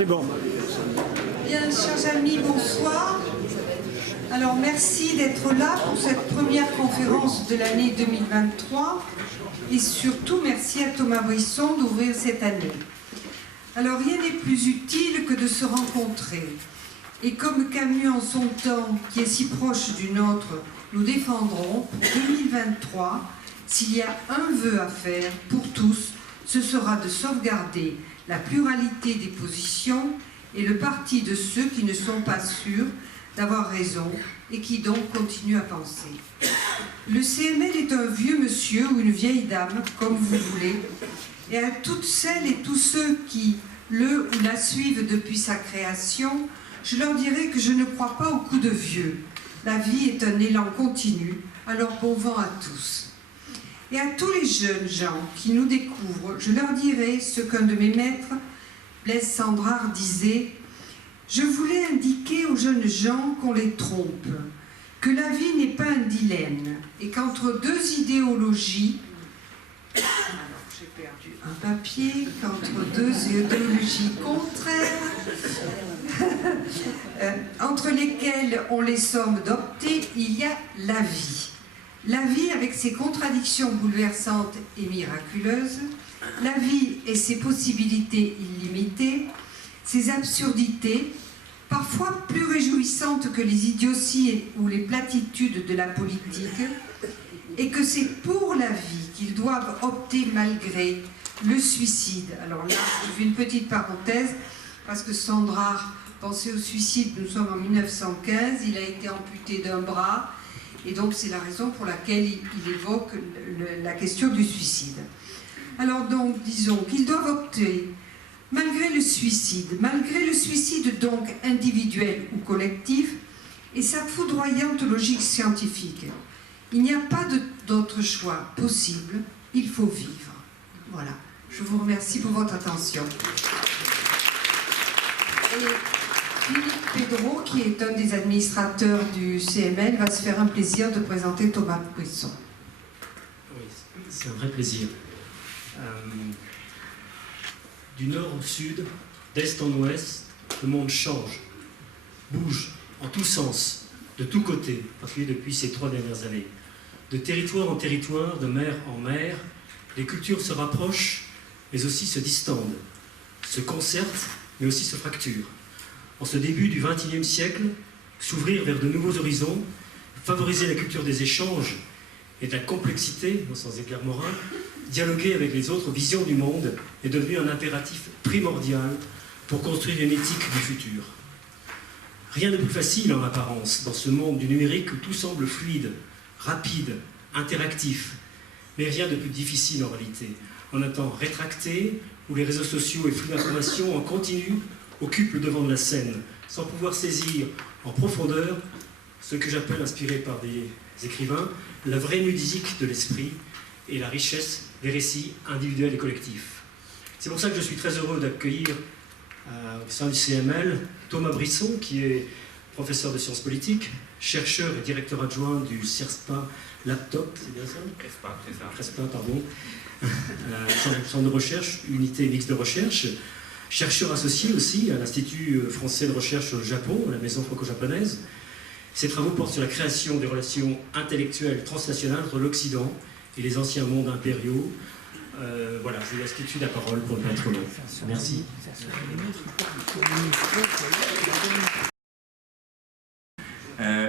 C'est bon. Bien, chers amis, bonsoir. Alors, merci d'être là pour cette première conférence de l'année 2023. Et surtout, merci à Thomas Brisson d'ouvrir cette année. Alors, rien n'est plus utile que de se rencontrer. Et comme Camus en son temps, qui est si proche du nôtre, nous défendrons pour 2023, s'il y a un vœu à faire pour tous, ce sera de sauvegarder la pluralité des positions et le parti de ceux qui ne sont pas sûrs d'avoir raison et qui donc continuent à penser. Le CML est un vieux monsieur ou une vieille dame, comme vous voulez, et à toutes celles et tous ceux qui le ou la suivent depuis sa création, je leur dirais que je ne crois pas au coup de vieux. La vie est un élan continu, alors bon vent à tous. Et à tous les jeunes gens qui nous découvrent, je leur dirai ce qu'un de mes maîtres, Blaise Cendrars, disait: je voulais indiquer aux jeunes gens qu'on les trompe, que la vie n'est pas un dilemme, et qu'entre deux idéologies, alors j'ai perdu un papier, qu'entre deux idéologies contraires, entre lesquelles on les somme d'opter, il y a la vie. La vie avec ses contradictions bouleversantes et miraculeuses, la vie et ses possibilités illimitées, ses absurdités, parfois plus réjouissantes que les idioties ou les platitudes de la politique, et que c'est pour la vie qu'ils doivent opter malgré le suicide. Alors là, je fais une petite parenthèse, parce que Cendrars pensait au suicide, nous sommes en 1915, il a été amputé d'un bras, et donc c'est la raison pour laquelle il évoque la question du suicide. Alors donc, disons qu'ils doivent opter malgré le suicide donc individuel ou collectif, et sa foudroyante logique scientifique. Il n'y a pas d'autre choix possible, il faut vivre. Voilà, je vous remercie pour votre attention. Et Philippe Pedro, qui est un des administrateurs du CML, va se faire un plaisir de présenter Thomas Brisson. Oui, c'est un vrai plaisir. Du nord au sud, d'est en ouest, le monde change, bouge en tous sens, de tous côtés, en particulier depuis ces 3 dernières années. De territoire en territoire, de mer en mer, les cultures se rapprochent, mais aussi se distendent, se concertent, mais aussi se fracturent. En ce début du XXIe siècle, s'ouvrir vers de nouveaux horizons, favoriser la culture des échanges et de la complexité, au sens éclair morin, dialoguer avec les autres visions du monde est devenu un impératif primordial pour construire une éthique du futur. Rien de plus facile en apparence dans ce monde du numérique où tout semble fluide, rapide, interactif, mais rien de plus difficile en réalité, en un temps rétracté où les réseaux sociaux et flux d'informations en continu occupent le devant de la scène, sans pouvoir saisir en profondeur ce que j'appelle, inspiré par des écrivains, la vraie musique de l'esprit et la richesse des récits individuels et collectifs. C'est pour ça que je suis très heureux d'accueillir au sein du CML Thomas Brisson, qui est professeur de sciences politiques, chercheur et directeur adjoint du CERSPA Laptop, c'est bien ça? CRESPA, c'est ça. CRESPA, pardon. Centre de recherche, unité mixte de recherche, chercheur associé aussi à l'Institut français de recherche au Japon, la maison franco-japonaise. Ses travaux portent sur la création des relations intellectuelles transnationales entre l'Occident et les anciens mondes impériaux. Voilà, je vous laisse tout de suite la parole pour le mettre au nom. Merci.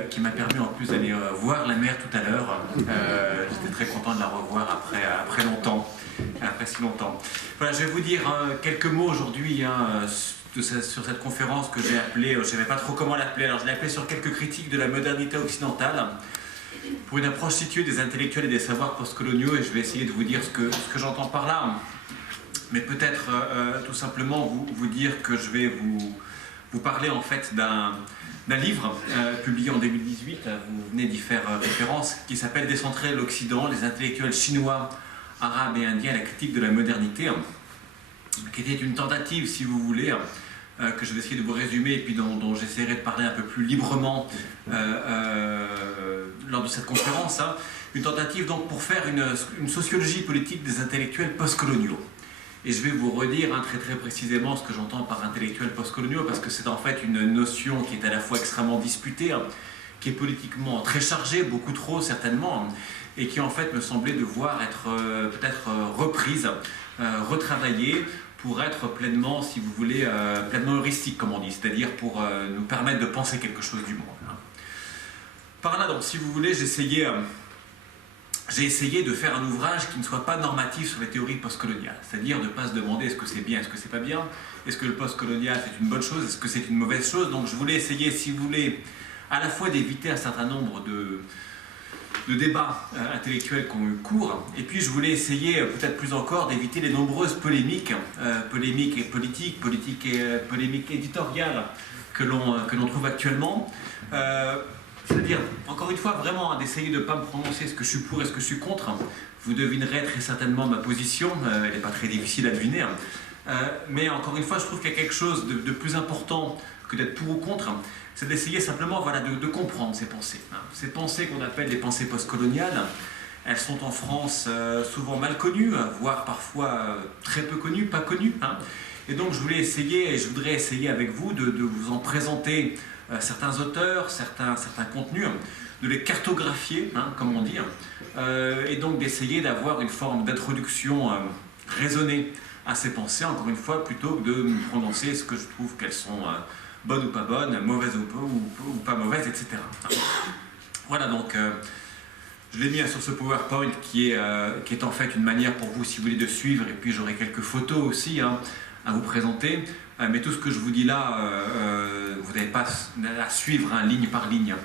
Qui m'a permis en plus d'aller voir la mer tout à l'heure. J'étais très content de la revoir après longtemps, après si longtemps. Voilà, je vais vous dire quelques mots aujourd'hui sur cette conférence que j'ai appelée, je ne savais pas trop comment l'appeler, alors je l'ai appelée sur quelques critiques de la modernité occidentale pour une approche située des intellectuels et des savoirs postcoloniaux, et je vais essayer de vous dire ce que j'entends par là, mais peut-être tout simplement vous dire que je vais vous parler en fait d'un livre publié en 2018, vous venez d'y faire référence, qui s'appelle « Décentrer l'Occident, les intellectuels chinois, arabes et indiens, la critique de la modernité », qui était une tentative, si vous voulez, que je vais essayer de vous résumer et puis dont j'essaierai de parler un peu plus librement lors de cette conférence, une tentative donc pour faire une sociologie politique des intellectuels postcoloniaux. Et je vais vous redire très très précisément ce que j'entends par intellectuels postcoloniaux, parce que c'est en fait une notion qui est à la fois extrêmement disputée, qui est politiquement très chargée, beaucoup trop certainement, et qui en fait me semblait devoir être peut-être reprise, retravaillée, pour être pleinement, si vous voulez, pleinement heuristique, comme on dit, c'est-à-dire pour nous permettre de penser quelque chose du monde. Par là, donc, si vous voulez, j'ai essayé de faire un ouvrage qui ne soit pas normatif sur les théories postcoloniales, c'est-à-dire de ne pas se demander est-ce que c'est bien, est-ce que c'est pas bien, est-ce que le postcolonial c'est une bonne chose, est-ce que c'est une mauvaise chose. Donc je voulais essayer, si vous voulez, à la fois d'éviter un certain nombre de débats intellectuels qui ont eu cours, et puis je voulais essayer, peut-être plus encore, d'éviter les nombreuses polémiques, polémiques et politiques, polémiques éditoriales que l'on trouve actuellement. C'est-à-dire, encore une fois, vraiment d'essayer de ne pas me prononcer est-ce que je suis pour, est-ce que je suis contre. Vous devinerez très certainement ma position, elle n'est pas très difficile à deviner. Mais encore une fois, je trouve qu'il y a quelque chose de plus important que d'être pour ou contre, c'est d'essayer simplement de comprendre ces pensées. Ces pensées qu'on appelle les pensées postcoloniales, elles sont en France souvent mal connues, voire parfois très peu connues, pas connues. Et donc je voudrais essayer avec vous de vous en présenter certains auteurs, certains contenus, de les cartographier, comme on dit, et donc d'essayer d'avoir une forme d'introduction raisonnée à ces pensées, encore une fois, plutôt que de me prononcer ce que je trouve qu'elles sont bonnes ou pas bonnes, mauvaises ou pas mauvaises, etc. Voilà, donc je l'ai mis sur ce PowerPoint qui est en fait une manière pour vous, si vous voulez, de suivre, et puis j'aurai quelques photos aussi à vous présenter. Mais tout ce que je vous dis là, vous n'avez pas à suivre ligne par ligne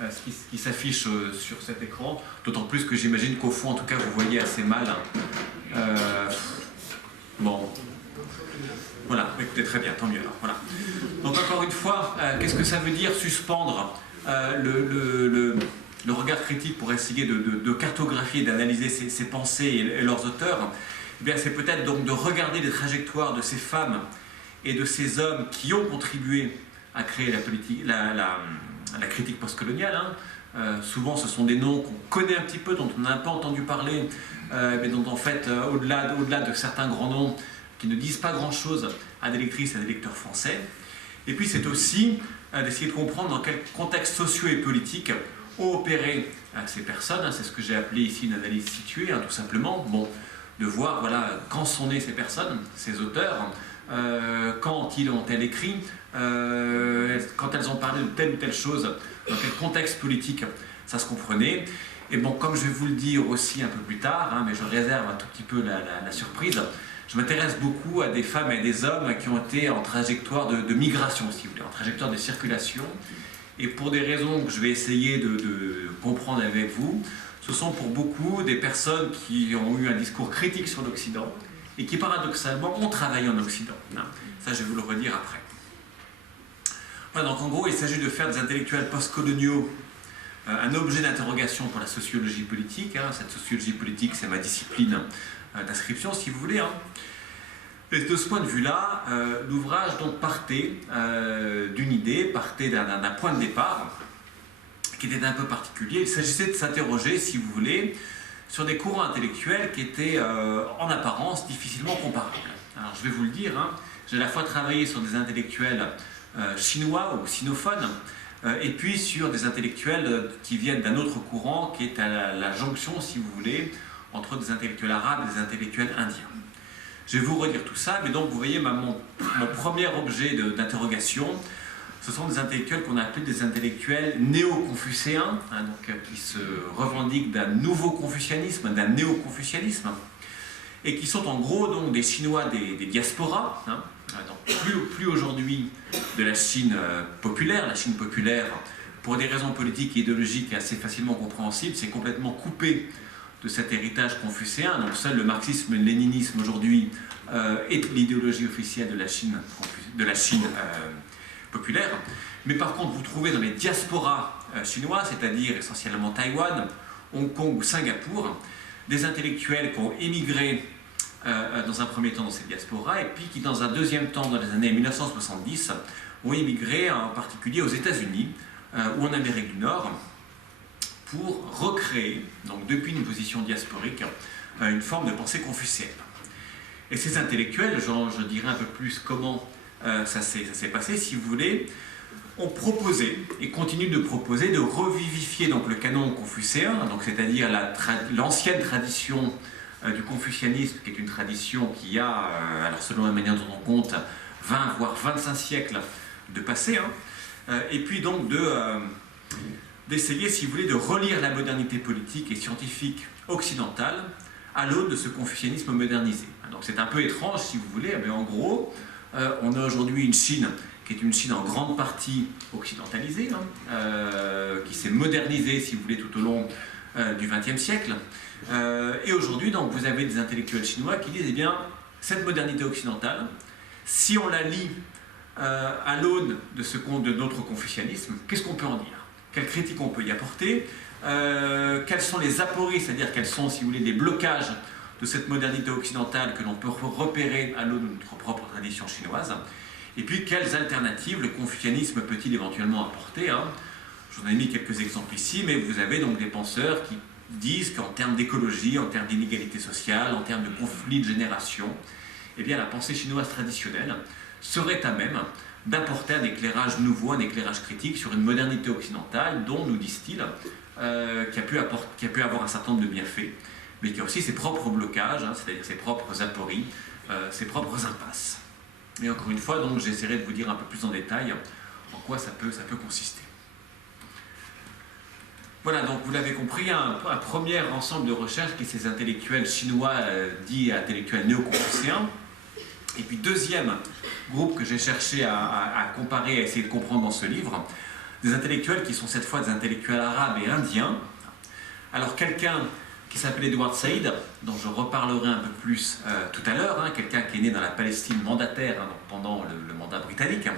ce qui s'affiche sur cet écran, d'autant plus que j'imagine qu'au fond, en tout cas, vous voyez assez mal. Bon, voilà, écoutez, très bien, tant mieux alors. Voilà. Donc encore une fois, qu'est-ce que ça veut dire suspendre le regard critique pour essayer de cartographier, d'analyser ces pensées et leurs auteurs? Eh bien, c'est peut-être donc de regarder les trajectoires de ces femmes et de ces hommes qui ont contribué à créer la critique postcoloniale. Souvent, ce sont des noms qu'on connaît un petit peu, dont on a un peu entendu parler, mais dont en fait, au-delà de certains grands noms qui ne disent pas grand-chose à des lectrices et à des lecteurs français. Et puis, c'est aussi d'essayer de comprendre dans quel contexte socio et politique ont opéré ces personnes. C'est ce que j'ai appelé ici une analyse située, tout simplement. Bon, de voir quand sont nées ces personnes, ces auteurs, quand ont-elles écrit, quand elles ont parlé de telle ou telle chose, dans quel contexte politique ça se comprenait. Et bon, comme je vais vous le dire aussi un peu plus tard, mais je réserve un tout petit peu la surprise, je m'intéresse beaucoup à des femmes et des hommes qui ont été en trajectoire de migration, si vous voulez, en trajectoire de circulation. Et pour des raisons que je vais essayer de comprendre avec vous, ce sont pour beaucoup des personnes qui ont eu un discours critique sur l'Occident et qui paradoxalement ont travaillé en Occident. Ça, je vais vous le redire après. Voilà, donc en gros, il s'agit de faire des intellectuels postcoloniaux un objet d'interrogation pour la sociologie politique. Cette sociologie politique, c'est ma discipline d'inscription, si vous voulez. Et de ce point de vue-là, l'ouvrage donc partait d'une idée, partait d'un point de départ qui était un peu particulier. Il s'agissait de s'interroger, si vous voulez, sur des courants intellectuels qui étaient en apparence difficilement comparables. Alors je vais vous le dire, j'ai à la fois travaillé sur des intellectuels chinois ou sinophones, et puis sur des intellectuels qui viennent d'un autre courant qui est à la jonction, si vous voulez, entre des intellectuels arabes et des intellectuels indiens. Je vais vous redire tout ça, mais donc vous voyez mon premier objet d'interrogation, ce sont des intellectuels qu'on appelle des intellectuels néo-confucéens, qui se revendiquent d'un nouveau confucianisme, d'un néo-confucianisme, et qui sont en gros donc des Chinois des diasporas, donc plus aujourd'hui de la Chine populaire. La Chine populaire, pour des raisons politiques et idéologiques assez facilement compréhensibles, c'est complètement coupé de cet héritage confucéen. Donc seul le marxisme et le léninisme aujourd'hui est l'idéologie officielle de la Chine populaire. Mais par contre, vous trouvez dans les diasporas chinois, c'est-à-dire essentiellement Taïwan, Hong Kong ou Singapour, des intellectuels qui ont émigré dans un premier temps dans ces diasporas, et puis qui dans un deuxième temps, dans les années 1970, ont émigré en particulier aux États-Unis ou en Amérique du Nord, pour recréer, donc depuis une position diasporique, une forme de pensée confucéenne. Et ces intellectuels, je dirais un peu plus comment ça s'est passé, si vous voulez, ont proposé et continuent de proposer de revivifier donc, le canon confucéen, c'est-à-dire l'ancienne tradition du confucianisme, qui est une tradition qui a, alors selon la manière dont on compte, 20 voire 25 siècles de passé, et puis donc d'essayer, si vous voulez, de relire la modernité politique et scientifique occidentale à l'aune de ce confucianisme modernisé. Donc c'est un peu étrange, si vous voulez, mais en gros, on a aujourd'hui une Chine qui est une Chine en grande partie occidentalisée, qui s'est modernisée, si vous voulez, tout au long du XXe siècle. Et aujourd'hui, donc, vous avez des intellectuels chinois qui disent, eh bien, cette modernité occidentale, si on la lit à l'aune de notre confucianisme, qu'est-ce qu'on peut en dire? Quelle critique on peut y apporter? Quelles sont les apories, c'est-à-dire quels sont, si vous voulez, les blocages de cette modernité occidentale que l'on peut repérer à l'aune de notre propre tradition chinoise? Et puis, quelles alternatives le confucianisme peut-il éventuellement apporter? J'en ai mis quelques exemples ici, mais vous avez donc des penseurs qui disent qu'en termes d'écologie, en termes d'inégalité sociale, en termes de conflits de génération, eh bien, la pensée chinoise traditionnelle serait à même d'apporter un éclairage nouveau, un éclairage critique sur une modernité occidentale dont, nous disent-ils, qui a pu avoir un certain nombre de bienfaits, mais qui a aussi ses propres blocages, c'est-à-dire ses propres apories, ses propres impasses. Et encore une fois, donc, j'essaierai de vous dire un peu plus en détail en quoi ça peut consister. Voilà, donc vous l'avez compris, un premier ensemble de recherches qui est ces intellectuels chinois dits intellectuels néo-confucéens. Et puis deuxième groupe que j'ai cherché à comparer, à essayer de comprendre dans ce livre, des intellectuels qui sont cette fois des intellectuels arabes et indiens. Alors quelqu'un qui s'appelle Edward Said, dont je reparlerai un peu plus tout à l'heure, quelqu'un qui est né dans la Palestine mandataire pendant le mandat britannique,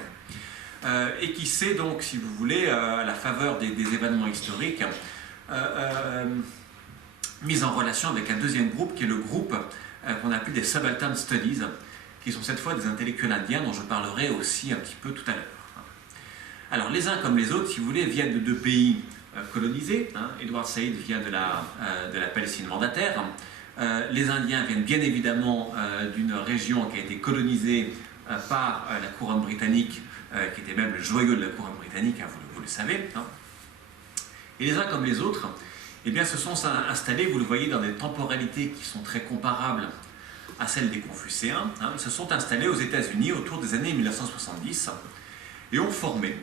et qui s'est donc, si vous voulez, à la faveur des événements historiques, mis en relation avec un deuxième groupe qui est le groupe qu'on appelle des Subaltern Studies, qui sont cette fois des intellectuels indiens dont je parlerai aussi un petit peu tout à l'heure. Alors les uns comme les autres, si vous voulez, viennent de deux pays colonisés. Edward Said vient de la Palestine mandataire. Les Indiens viennent bien évidemment d'une région qui a été colonisée par la couronne britannique, qui était même le joyau de la couronne britannique, vous le savez. Et les uns comme les autres, eh bien, se sont installés, vous le voyez, dans des temporalités qui sont très comparables à celles des Confucéens. Ils se sont installés aux États-Unis autour des années 1970 et ont formé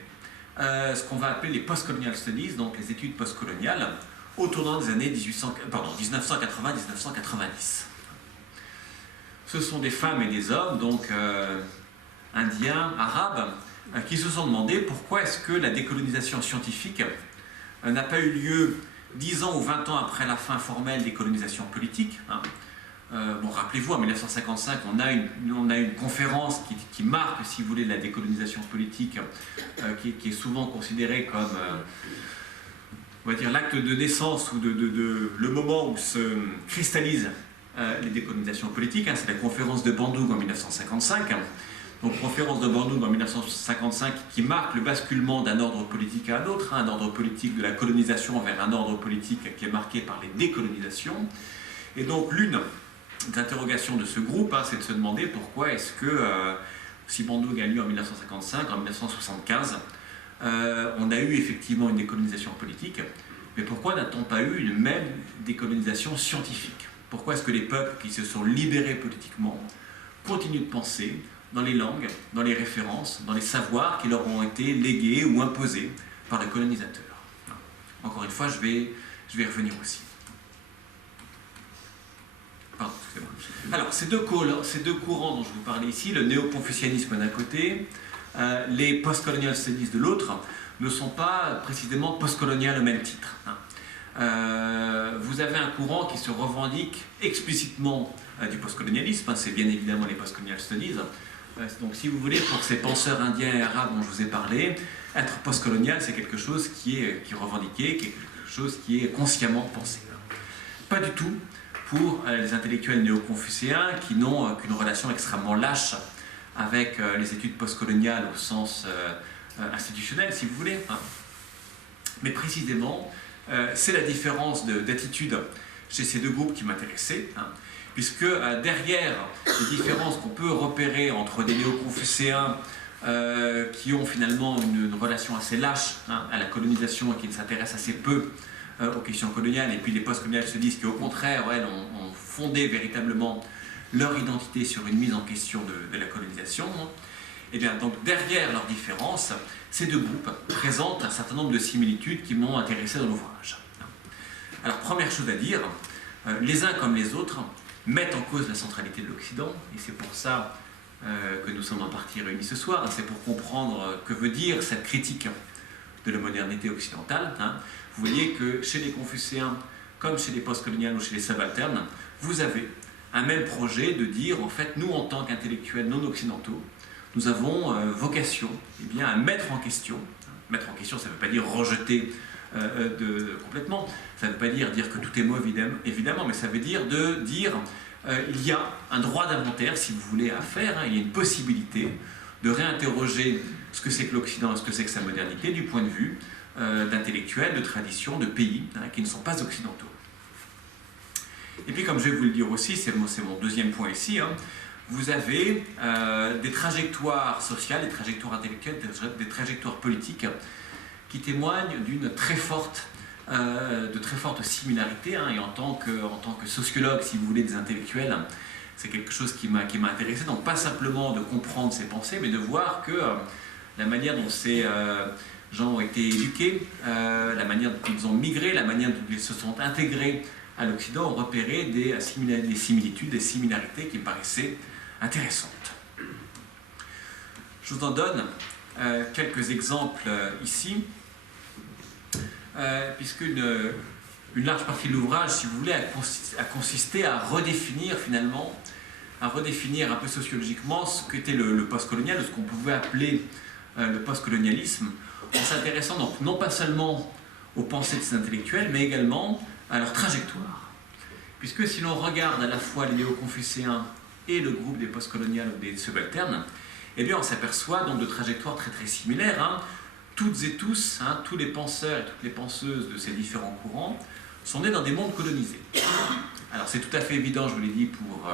ce qu'on va appeler les post-colonial studies, donc les études postcoloniales, au tournant des années 1980-1990. Ce sont des femmes et des hommes, donc indiens, arabes, qui se sont demandé pourquoi est-ce que la décolonisation scientifique n'a pas eu lieu 10 ans ou 20 ans après la fin formelle des colonisations politiques. Rappelez-vous, en 1955, on a une conférence qui marque, si vous voulez, la décolonisation politique, qui est souvent considérée comme, on va dire, l'acte de naissance ou le moment où se cristallisent les décolonisations politiques. C'est la conférence de Bandung en 1955. Donc, conférence de Bandung en 1955 qui marque le basculement d'un ordre politique à un autre, un ordre politique de la colonisation vers un ordre politique qui est marqué par les décolonisations. Et donc, l'une des interrogations de ce groupe, c'est de se demander pourquoi est-ce que, si Bandung a lieu en 1955, en 1975, on a eu effectivement une décolonisation politique, mais pourquoi n'a-t-on pas eu une même décolonisation scientifique? Pourquoi est-ce que les peuples qui se sont libérés politiquement continuent de penser dans les langues, dans les références, dans les savoirs qui leur ont été légués ou imposés par le colonisateur? Encore une fois, je vais y revenir aussi. Pardon, excusez-moi. Alors, ces deux courants dont je vous parlais ici, le néo-confucianisme d'un côté, les post-colonial studies de l'autre, ne sont pas précisément post-coloniales au même titre. Vous avez un courant qui se revendique explicitement du postcolonialisme, c'est bien évidemment les post-colonial studies. Donc, si vous voulez, pour ces penseurs indiens et arabes dont je vous ai parlé, être postcolonial, c'est quelque chose qui est revendiqué, quelque chose qui est consciemment pensé. Pas du tout pour les intellectuels néo-confucéens qui n'ont qu'une relation extrêmement lâche avec les études postcoloniales au sens institutionnel, si vous voulez. Mais précisément, c'est la différence d'attitude chez ces deux groupes qui m'intéressait. puisque derrière les différences qu'on peut repérer entre des néo-confucéens qui ont finalement une relation assez lâche à la colonisation et qui ne s'intéressent assez peu aux questions coloniales, et puis les post-coloniales se disent qu'au contraire, elles ont fondé véritablement leur identité sur une mise en question de la colonisation. Et bien, donc derrière leurs différences, ces deux groupes présentent un certain nombre de similitudes qui m'ont intéressé dans l'ouvrage. Alors, première chose à dire, les uns comme les autres mettent en cause la centralité de l'Occident, et c'est pour ça que nous sommes en partie réunis ce soir, c'est pour comprendre que veut dire cette critique de la modernité occidentale. Vous voyez que chez les confucéens, comme chez les postcoloniales ou chez les subalternes, vous avez un même projet de dire, en fait, nous, en tant qu'intellectuels non occidentaux, nous avons vocation à mettre en question. Mettre en question, ça ne veut pas dire rejeter complètement, ça ne veut pas dire que tout est mauvais, évidemment, mais ça veut dire il y a un droit d'inventaire, si vous voulez, à faire, il y a une possibilité de réinterroger ce que c'est que l'Occident, ce que c'est que sa modernité, du point de vue d'intellectuels, de traditions, de pays qui ne sont pas occidentaux. Et puis, comme je vais vous le dire aussi, c'est mon deuxième point ici, vous avez des trajectoires sociales, des trajectoires intellectuelles, des trajectoires politiques qui témoignent de très fortes similarités. Et en tant que sociologue, si vous voulez, des intellectuels, c'est quelque chose qui m'a intéressé. Donc pas simplement de comprendre ces pensées, mais de voir que la manière dont ces gens ont été éduqués, la manière dont ils ont migré, la manière dont ils se sont intégrés à l'Occident, ont repéré des similitudes, des similarités qui me paraissaient intéressantes. Je vous en donne quelques exemples ici, puisque une large partie de l'ouvrage, si vous voulez, a consisté à redéfinir finalement, un peu sociologiquement ce qu'était le postcolonial, ce qu'on pouvait appeler le postcolonialisme, en s'intéressant donc non pas seulement aux pensées de ces intellectuels, mais également à leur trajectoire. Puisque si l'on regarde à la fois les néo-confucéens et le groupe des postcoloniales ou des subalternes, eh bien on s'aperçoit donc de trajectoires très très similaires. Toutes et tous, tous les penseurs et toutes les penseuses de ces différents courants sont nés dans des mondes colonisés. Alors c'est tout à fait évident, je vous l'ai dit, pour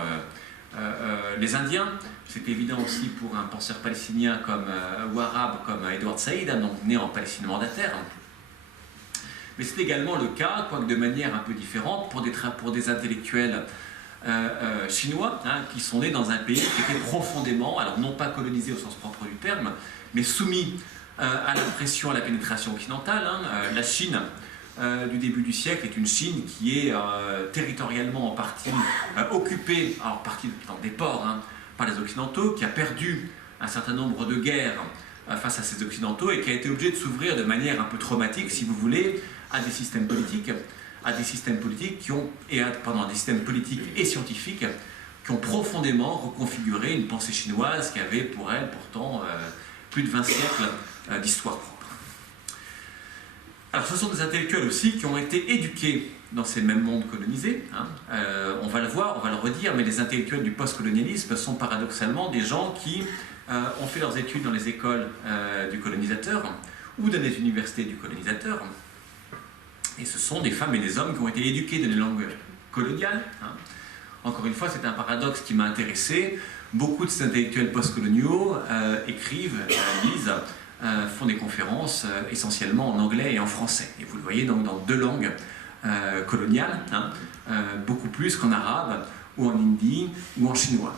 les Indiens, c'est évident aussi pour un penseur palestinien ou arabe comme Edward Said, donc né en Palestine mandataire. Mais c'est également le cas, quoique de manière un peu différente, pour des intellectuels chinois qui sont nés dans un pays qui était profondément, alors non pas colonisé au sens propre du terme, mais soumis à la pression, à la pénétration occidentale. La Chine du début du siècle est une Chine qui est territorialement en partie occupée, en partie dans des ports, par les Occidentaux, qui a perdu un certain nombre de guerres face à ces Occidentaux et qui a été obligée de s'ouvrir de manière un peu traumatique, si vous voulez, à des systèmes politiques, des systèmes politiques et scientifiques qui ont profondément reconfiguré une pensée chinoise qui avait pour elle pourtant plus de 20 siècles d'histoire propre. Alors ce sont des intellectuels aussi qui ont été éduqués dans ces mêmes mondes colonisés. On va le voir, on va le redire, mais les intellectuels du post-colonialisme sont paradoxalement des gens qui ont fait leurs études dans les écoles du colonisateur ou dans les universités du colonisateur. Et ce sont des femmes et des hommes qui ont été éduqués dans les langues coloniales. Encore une fois, c'est un paradoxe qui m'a intéressé. Beaucoup de ces intellectuels postcoloniaux écrivent, lisent, font des conférences essentiellement en anglais et en français. Et vous le voyez donc dans deux langues coloniales, beaucoup plus qu'en arabe ou en hindi ou en chinois.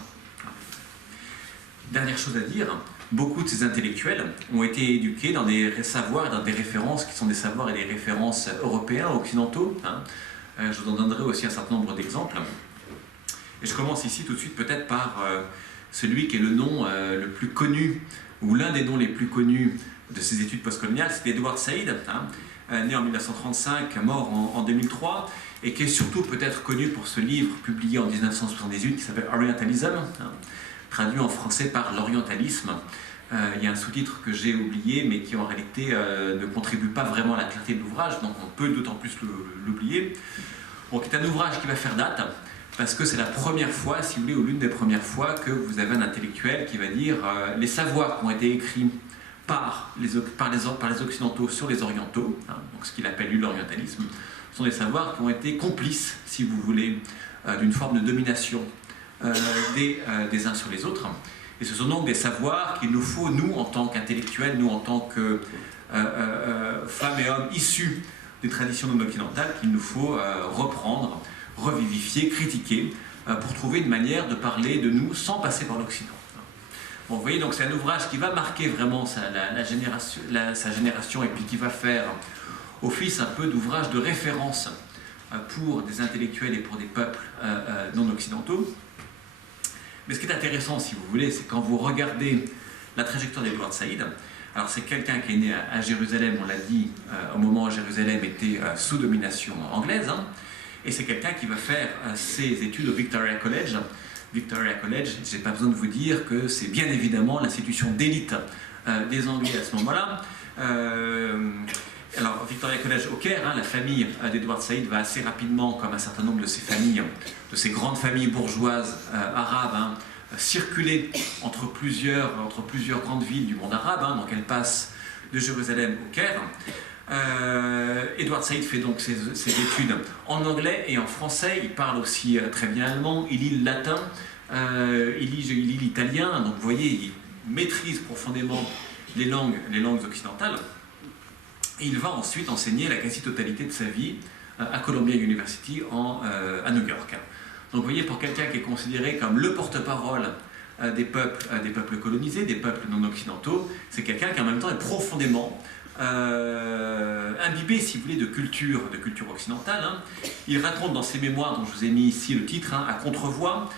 Dernière chose à dire, beaucoup de ces intellectuels ont été éduqués dans des savoirs et dans des références qui sont des savoirs et des références européens, occidentaux. Je vous en donnerai aussi un certain nombre d'exemples. Et je commence ici tout de suite peut-être par celui qui est le nom le plus connu, ou l'un des noms les plus connus de ces études postcoloniales, c'est Edward Said, né en 1935, mort en 2003, et qui est surtout peut-être connu pour ce livre publié en 1978 qui s'appelle Orientalism, traduit en français par l'orientalisme. Il y a un sous-titre que j'ai oublié, mais qui en réalité ne contribue pas vraiment à la clarté de l'ouvrage, donc on peut d'autant plus l'oublier. Donc c'est un ouvrage qui va faire date, parce que c'est la première fois, si vous voulez, ou l'une des premières fois que vous avez un intellectuel qui va dire les savoirs qui ont été écrits par les Occidentaux sur les Orientaux, donc ce qu'il appelle lui l'orientalisme, sont des savoirs qui ont été complices, si vous voulez, d'une forme de domination des uns sur les autres. Et ce sont donc des savoirs qu'il nous faut, nous, en tant qu'intellectuels, nous, en tant que femmes et hommes issus des traditions non occidentales, qu'il nous faut reprendre, revivifier, critiquer, pour trouver une manière de parler de nous sans passer par l'Occident. Bon, vous voyez, donc c'est un ouvrage qui va marquer vraiment sa génération et puis qui va faire office un peu d'ouvrage de référence pour des intellectuels et pour des peuples non occidentaux. Mais ce qui est intéressant, si vous voulez, c'est quand vous regardez la trajectoire d'Edward Said. Alors c'est quelqu'un qui est né à Jérusalem, on l'a dit, au moment où Jérusalem était sous domination anglaise, hein, et c'est quelqu'un qui va faire ses études au Victoria College. Victoria College, je n'ai pas besoin de vous dire que c'est bien évidemment l'institution d'élite des Anglais à ce moment-là. Alors Victoria College au Caire, hein, la famille d'Edward Said va assez rapidement, comme un certain nombre de ces familles, de ces grandes familles bourgeoises arabes, hein, circuler entre plusieurs grandes villes du monde arabe, hein, donc elle passe de Jérusalem au Caire. Edward Said fait donc ses études en anglais et en français, il parle aussi très bien allemand, il lit le latin, il lit l'italien, donc vous voyez, il maîtrise profondément les langues occidentales. Et il va ensuite enseigner la quasi-totalité de sa vie à Columbia University à New York. Donc vous voyez, pour quelqu'un qui est considéré comme le porte-parole des peuples colonisés, des peuples non occidentaux, c'est quelqu'un qui en même temps est profondément imbibé, si vous voulez, de culture occidentale. Hein. Il raconte dans ses mémoires, dont je vous ai mis ici le titre, hein, à contre-voix,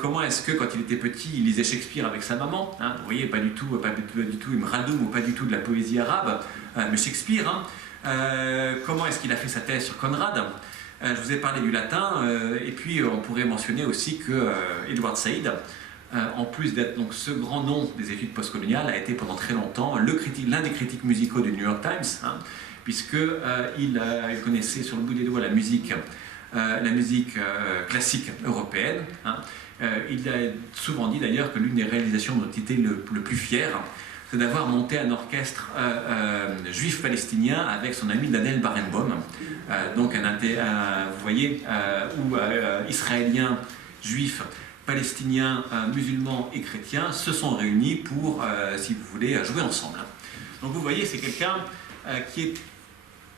comment est-ce que, quand il était petit, il lisait Shakespeare avec sa maman. Hein. Vous voyez, pas du tout Ibn Khaldoun ou pas du tout de la poésie arabe, mais Shakespeare. Hein. Comment est-ce qu'il a fait sa thèse sur Conrad. Je vous ai parlé du latin, et puis on pourrait mentionner aussi que Edward Said, en plus d'être donc ce grand nom des études postcoloniales, a été pendant très longtemps l'un des critiques musicaux du New York Times, hein, puisqu'il connaissait sur le bout des doigts la musique classique européenne. Hein. Il a souvent dit d'ailleurs que l'une des réalisations dont il était le plus fier, c'est d'avoir monté un orchestre juif palestinien avec son ami Daniel Barenboim, donc vous voyez, où Israéliens, juifs, palestiniens, musulmans et chrétiens se sont réunis pour, si vous voulez, jouer ensemble. Donc vous voyez, c'est quelqu'un qui est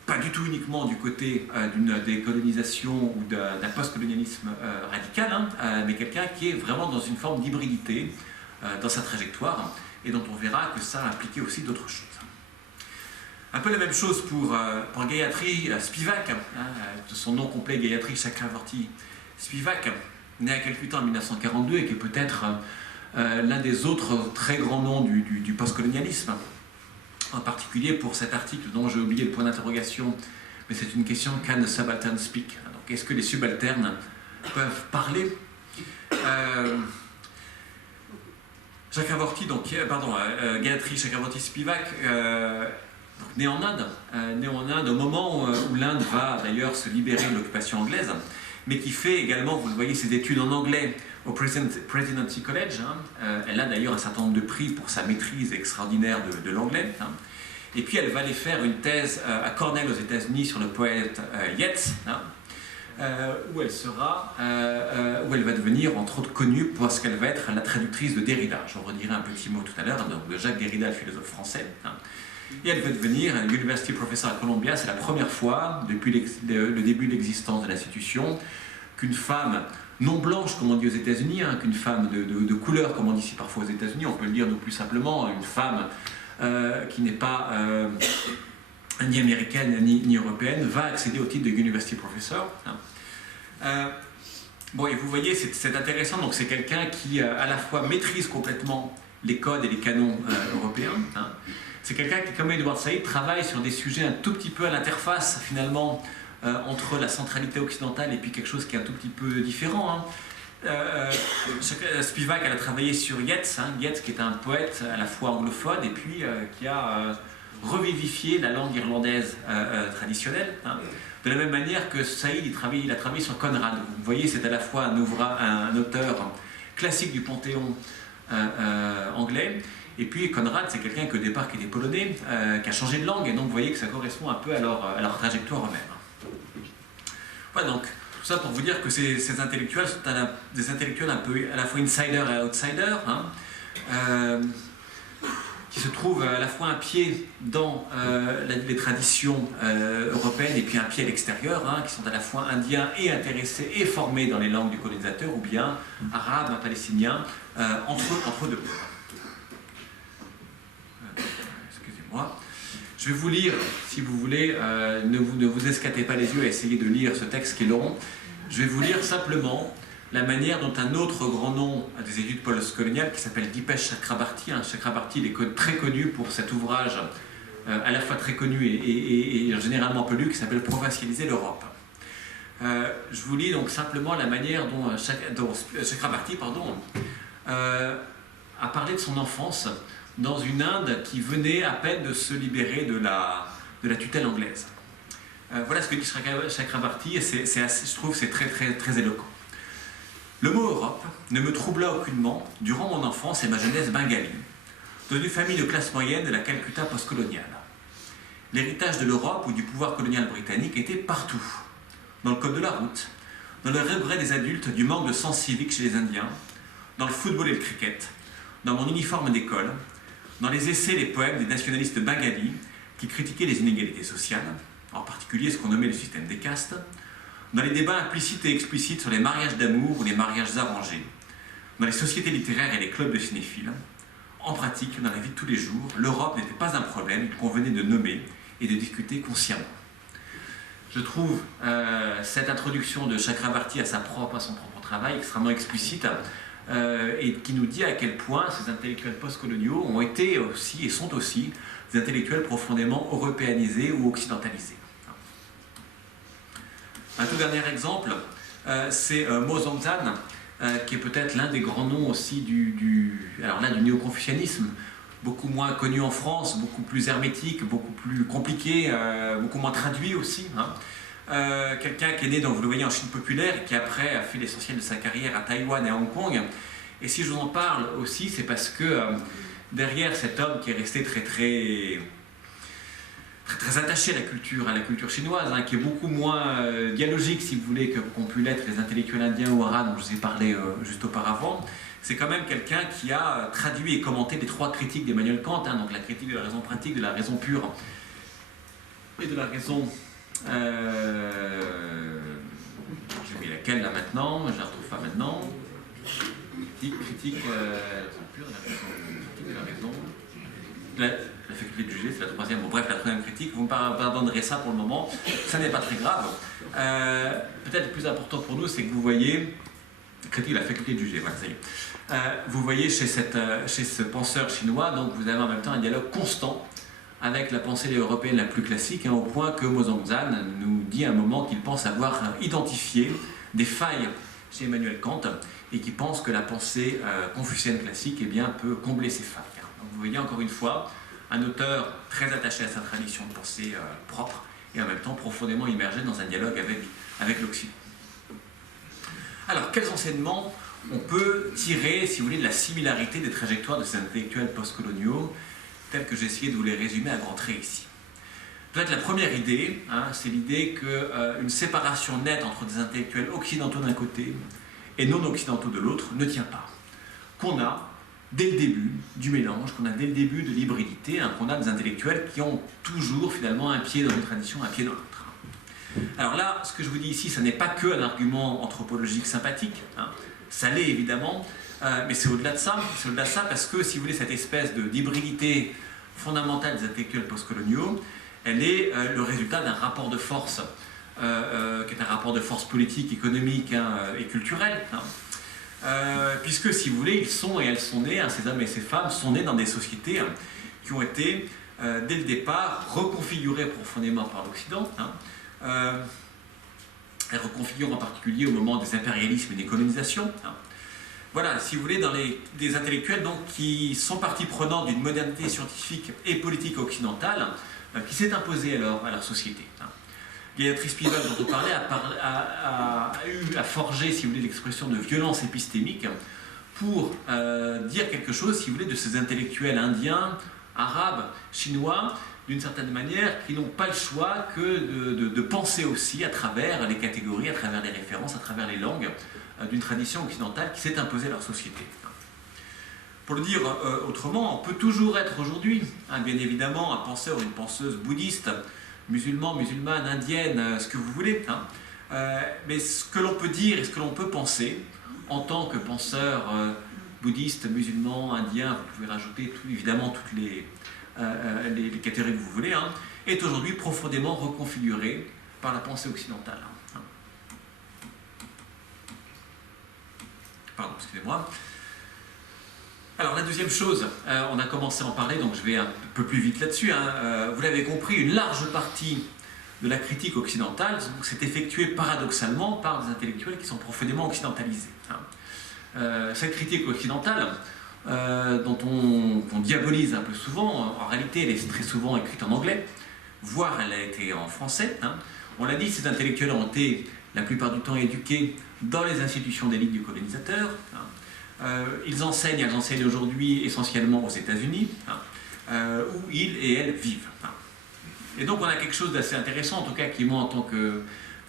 pas du tout uniquement du côté d'une décolonisation ou d'un post-colonialisme radical, hein, mais quelqu'un qui est vraiment dans une forme d'hybridité dans sa trajectoire, et dont on verra que ça a impliqué aussi d'autres choses. Un peu la même chose pour Gayatri Spivak, hein, de son nom complet Gayatri Chakravorty Spivak, né à Calcutta en 1942 et qui est peut-être l'un des autres très grands noms du postcolonialisme, en particulier pour cet article dont j'ai oublié le point d'interrogation, mais c'est une question: can the subaltern speak? Donc, est-ce que les subalternes peuvent parler? Gayatri Chakravorty Spivak, né en Inde au moment où l'Inde va d'ailleurs se libérer de l'occupation anglaise, mais qui fait également, vous le voyez, ses études en anglais au Presidency College. Hein. Elle a d'ailleurs un certain nombre de prix pour sa maîtrise extraordinaire de l'anglais. Hein. Et puis elle va aller faire une thèse à Cornell aux États-Unis sur le poète Yeats, hein, où elle va devenir entre autres connue parce qu'elle va être la traductrice de Derrida. J'en redirai un petit mot tout à l'heure, de Jacques Derrida, le philosophe français. Hein. Et elle va devenir un University Professor à Columbia. C'est la première fois depuis le début de l'existence de l'institution qu'une femme non blanche, comme on dit aux États-Unis, hein, qu'une femme de couleur, comme on dit ici parfois aux États-Unis, on peut le dire nous plus simplement, une femme qui n'est pas ni américaine ni européenne, va accéder au titre de University Professor. Hein. Bon, et vous voyez, c'est intéressant, donc c'est quelqu'un qui à la fois maîtrise complètement les codes et les canons européens. Hein. C'est quelqu'un qui, comme Edward Said, travaille sur des sujets un tout petit peu à l'interface, finalement, entre la centralité occidentale et puis quelque chose qui est un tout petit peu différent. Hein. Spivak, elle a travaillé sur Yeats, hein, Yeats qui est un poète à la fois anglophone et puis qui a revivifié la langue irlandaise traditionnelle. Hein. De la même manière que Said, il a travaillé sur Conrad. Vous voyez, c'est à la fois un auteur classique du panthéon anglais, et puis Conrad, c'est quelqu'un qui au départ qui était polonais, qui a changé de langue, et donc vous voyez que ça correspond un peu à leur trajectoire eux-mêmes. Voilà, donc tout ça pour vous dire que ces intellectuels sont des intellectuels un peu à la fois insiders et outsiders, qui se trouvent à la fois un pied dans les traditions européennes et puis un pied à l'extérieur, qui sont à la fois indiens et intéressés et formés dans les langues du colonisateur, ou bien arabes, palestiniens, entre deux. Excusez-moi. Je vais vous lire, si vous voulez, ne vous escatez pas les yeux à essayer de lire ce texte qui est long. Je vais vous lire simplement la manière dont un autre grand nom des études postcoloniales, qui s'appelle Dipesh Chakrabarty, Chakrabarty il est très connu pour cet ouvrage à la fois très connu et généralement peu lu, qui s'appelle Provincialiser l'Europe. Je vous lis donc simplement la manière dont Chakrabarty a parlé de son enfance dans une Inde qui venait à peine de se libérer de la tutelle anglaise. Voilà ce que dit Chakrabarty, et je trouve que c'est très, très, très éloquent. Le mot Europe ne me troubla aucunement durant mon enfance et ma jeunesse bengali, dans une famille de classe moyenne de la Calcutta postcoloniale. L'héritage de l'Europe ou du pouvoir colonial britannique était partout, dans le code de la route, dans le regret des adultes du manque de sens civique chez les Indiens, dans le football et le cricket, dans mon uniforme d'école, dans les essais et les poèmes des nationalistes bengalis qui critiquaient les inégalités sociales, en particulier ce qu'on nommait le système des castes, dans les débats implicites et explicites sur les mariages d'amour ou les mariages arrangés, dans les sociétés littéraires et les clubs de cinéphiles. En pratique, dans la vie de tous les jours, l'Europe n'était pas un problème qu'il convenait de nommer et de discuter consciemment. Je trouve cette introduction de Chakrabarty à son propre travail extrêmement explicite et qui nous dit à quel point ces intellectuels postcoloniaux ont été aussi et sont aussi des intellectuels profondément européanisés ou occidentalisés. Un tout dernier exemple, c'est Mo Zongzan, qui est peut-être l'un des grands noms aussi du néo-confucianisme, beaucoup moins connu en France, beaucoup plus hermétique, beaucoup plus compliqué, beaucoup moins traduit aussi. Quelqu'un qui est né, donc vous le voyez, en Chine populaire, et qui après a fait l'essentiel de sa carrière à Taïwan et à Hong Kong. Et si je vous en parle aussi, c'est parce que derrière cet homme qui est resté très attaché à la culture chinoise, qui est beaucoup moins dialogique, si vous voulez, qu'ont pu l'être les intellectuels indiens ou arabes dont je vous ai parlé juste auparavant, c'est quand même quelqu'un qui a traduit et commenté les trois critiques d'Emmanuel Kant, donc la critique de la raison pratique, de la raison pure et de la raison... j'ai oublié laquelle là maintenant, je ne la retrouve pas maintenant. Critique de la raison pure, de la raison... La faculté de juger, c'est la troisième. Bon, bref, la troisième critique, vous me pardonnerez ça pour le moment, ça n'est pas très grave. Peut-être le plus important pour nous, c'est que vous voyez, critique de la faculté de juger, voilà, ça y est. Vous voyez chez ce penseur chinois, donc vous avez en même temps un dialogue constant avec la pensée européenne la plus classique, au point que Mo Zongzan nous dit à un moment qu'il pense avoir identifié des failles chez Emmanuel Kant et qui pense que la pensée confucienne classique peut combler ces failles. Donc vous voyez encore une fois un auteur très attaché à sa tradition de pensée propre et en même temps profondément immergé dans un dialogue avec l'Occident. Alors, quels enseignements on peut tirer, si vous voulez, de la similarité des trajectoires de ces intellectuels postcoloniaux, tels que j'ai essayé de vous les résumer à grands traits ici? Peut-être la première idée, c'est l'idée qu'une séparation nette entre des intellectuels occidentaux d'un côté et non occidentaux de l'autre ne tient pas. Qu'on a dès le début du mélange, qu'on a dès le début de l'hybridité, qu'on a des intellectuels qui ont toujours finalement un pied dans une tradition, un pied dans l'autre. Alors là, ce que je vous dis ici, ça n'est pas que un argument anthropologique sympathique, ça l'est évidemment, mais c'est au-delà de ça. C'est au-delà de ça parce que, si vous voulez, cette espèce d'hybridité fondamentale des intellectuels postcoloniaux, elle est le résultat d'un rapport de force, qui est un rapport de force politique, économique et culturel. Puisque, si vous voulez, ils sont et elles sont nés, ces hommes et ces femmes sont nés dans des sociétés qui ont été, dès le départ, reconfigurées profondément par l'Occident, reconfigurées en particulier au moment des impérialismes et des colonisations. Voilà, si vous voulez, des intellectuels donc, qui sont partie prenante d'une modernité scientifique et politique occidentale qui s'est imposée à leur société. Gayatri Spivak, dont on parlait, a forgé, si vous voulez, l'expression de violence épistémique pour dire quelque chose, si vous voulez, de ces intellectuels indiens, arabes, chinois, d'une certaine manière, qui n'ont pas le choix que de penser aussi à travers les catégories, à travers les références, à travers les langues d'une tradition occidentale qui s'est imposée à leur société. Pour le dire autrement, on peut toujours être aujourd'hui, bien évidemment, un penseur ou une penseuse bouddhiste, musulman, musulmane, indienne, ce que vous voulez, mais ce que l'on peut dire et ce que l'on peut penser en tant que penseur bouddhiste, musulman, indien, vous pouvez rajouter évidemment toutes les catégories que vous voulez, est aujourd'hui profondément reconfiguré par la pensée occidentale. Pardon, excusez-moi. Alors la deuxième chose, on a commencé à en parler, donc je vais un peu plus vite là-dessus. Vous l'avez compris, une large partie de la critique occidentale s'est effectuée paradoxalement par des intellectuels qui sont profondément occidentalisés. Cette critique occidentale, dont on diabolise un peu souvent, en réalité elle est très souvent écrite en anglais, voire elle a été en français. On l'a dit, ces intellectuels ont été la plupart du temps éduqués dans les institutions d'élite du colonisateur. Elles enseignent aujourd'hui essentiellement aux États-Unis, où ils et elles vivent. Et donc on a quelque chose d'assez intéressant, en tout cas qui moi en tant que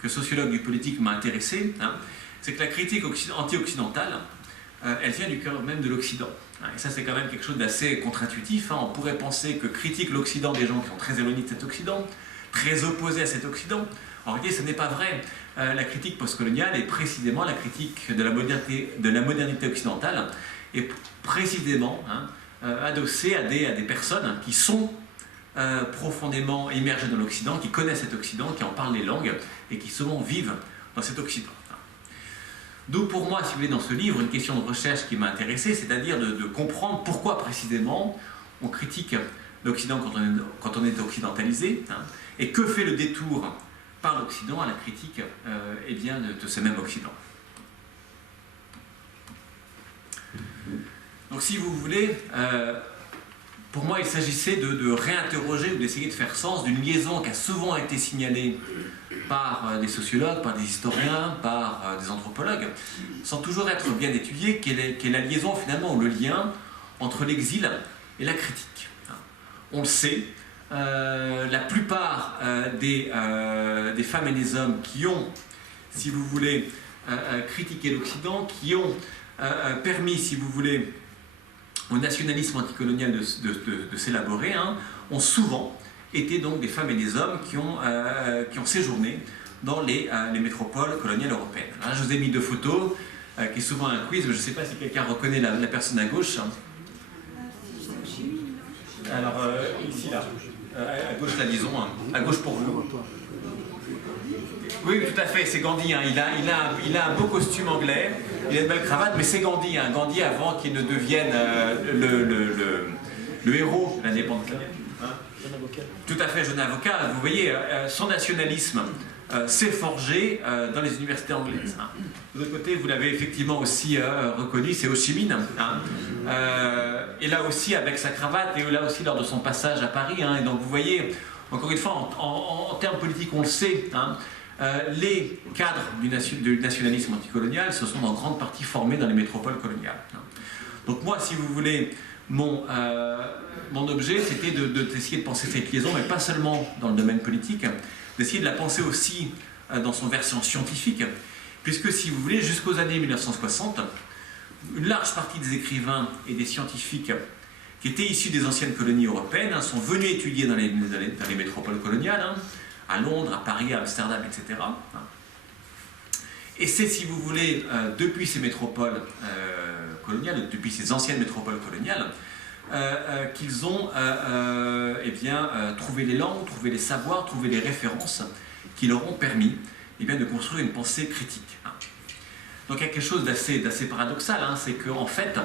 sociologue du politique m'a intéressé, c'est que la critique anti-occidentale, elle vient du cœur même de l'Occident. Et ça c'est quand même quelque chose d'assez contre-intuitif. On pourrait penser que critique l'Occident des gens qui sont très éloignés de cet Occident, très opposés à cet Occident. En réalité, ce n'est pas vrai. La critique postcoloniale est précisément la critique de la modernité occidentale et précisément adossée à des personnes qui sont profondément immergées dans l'Occident, qui connaissent cet Occident, qui en parlent les langues et qui souvent vivent dans cet Occident. D'où pour moi, si vous voulez, dans ce livre, une question de recherche qui m'a intéressé, c'est-à-dire de comprendre pourquoi précisément on critique l'Occident quand on est occidentalisé, et que fait le détour par l'Occident à la critique de ce même Occident. Donc si vous voulez, pour moi il s'agissait de réinterroger ou d'essayer de faire sens d'une liaison qui a souvent été signalée par des sociologues, par des historiens, par des anthropologues, sans toujours être bien étudiée, qui est la liaison finalement ou le lien entre l'exil et la critique. On le sait, la plupart des femmes et des hommes qui ont, si vous voulez, critiqué l'Occident, qui ont permis, si vous voulez, au nationalisme anticolonial de s'élaborer, ont souvent été donc des femmes et des hommes qui ont séjourné dans les métropoles coloniales européennes. Là, je vous ai mis deux photos, qui est souvent un quiz, mais je ne sais pas si quelqu'un reconnaît la personne à gauche. Alors, ici, là. À gauche, là, disons. À gauche pour vous. Oui, tout à fait, c'est Gandhi. Il a un beau costume anglais, il a une belle cravate, mais c'est Gandhi. Gandhi avant qu'il ne devienne le héros de l'indépendance. Jeune avocat. Tout à fait, jeune avocat. Vous voyez, son nationalisme s'est forgé dans les universités anglaises. De l'autre côté, vous l'avez effectivement aussi reconnu, c'est Ho Chi Minh. Et là aussi, avec sa cravate, et là aussi lors de son passage à Paris. Et donc vous voyez, encore une fois, en termes politiques, on le sait, les cadres du nationalisme anticolonial se sont en grande partie formés dans les métropoles coloniales. Donc moi, si vous voulez, mon objet, c'était d'essayer de penser cette liaison, mais pas seulement dans le domaine politique, d'essayer de la penser aussi dans son versant scientifique, puisque si vous voulez, jusqu'aux années 1960, une large partie des écrivains et des scientifiques qui étaient issus des anciennes colonies européennes sont venus étudier dans les métropoles coloniales, à Londres, à Paris, à Amsterdam, etc. Et c'est, si vous voulez, depuis ces métropoles coloniales, depuis ces anciennes métropoles coloniales, qu'ils ont trouvé les langues, trouvé les savoirs, trouvé les références qui leur ont permis de construire une pensée critique. Donc il y a quelque chose d'assez paradoxal, c'est qu'en fait,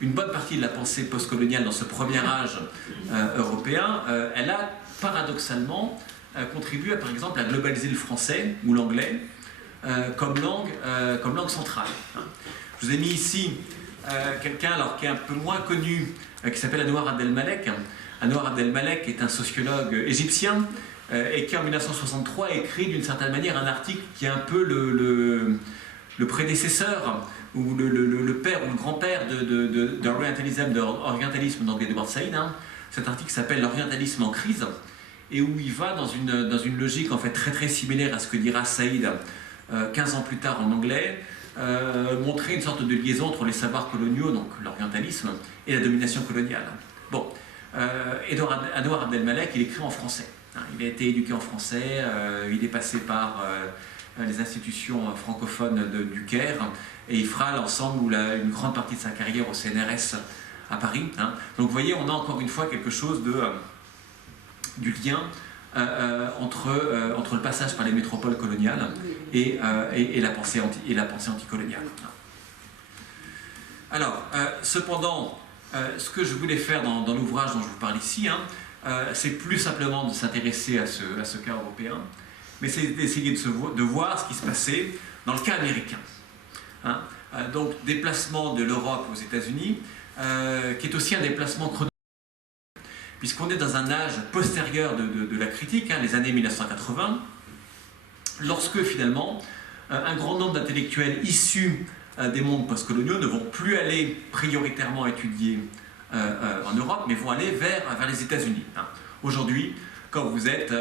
une bonne partie de la pensée postcoloniale dans ce premier âge européen, elle a paradoxalement contribué, par exemple, à globaliser le français ou l'anglais comme langue centrale. Je vous ai mis ici quelqu'un qui est un peu moins connu, qui s'appelle Anouar Abdelmalek. Anouar Abdelmalek est un sociologue égyptien et qui en 1963 a écrit d'une certaine manière un article qui est un peu le prédécesseur ou le père ou le grand-père de l'orientalisme d'anglais d'Edward Said, cet article s'appelle « L'orientalisme en crise » et où il va dans une logique en fait très similaire à ce que dira Saïd 15 ans plus tard en anglais, montrer une sorte de liaison entre les savoirs coloniaux, donc l'orientalisme, et la domination coloniale. Bon, Anouar Abdelmalek, il écrit en français. Il a été éduqué en français, il est passé par les institutions francophones du Caire, et il fera l'ensemble ou une grande partie de sa carrière au CNRS à Paris. Donc vous voyez, on a encore une fois quelque chose du lien entre le passage par les métropoles coloniales et la pensée anticoloniale. Alors, cependant, ce que je voulais faire dans l'ouvrage dont je vous parle ici, c'est plus simplement de s'intéresser à ce cas européen, mais c'est d'essayer de voir ce qui se passait dans le cas américain. Donc, déplacement de l'Europe aux États-Unis, qui est aussi un déplacement chronologique, puisqu'on est dans un âge postérieur de la critique, les années 1980, lorsque finalement un grand nombre d'intellectuels issus des mondes postcoloniaux ne vont plus aller prioritairement étudier en Europe, mais vont aller vers les États-Unis. Aujourd'hui, quand vous êtes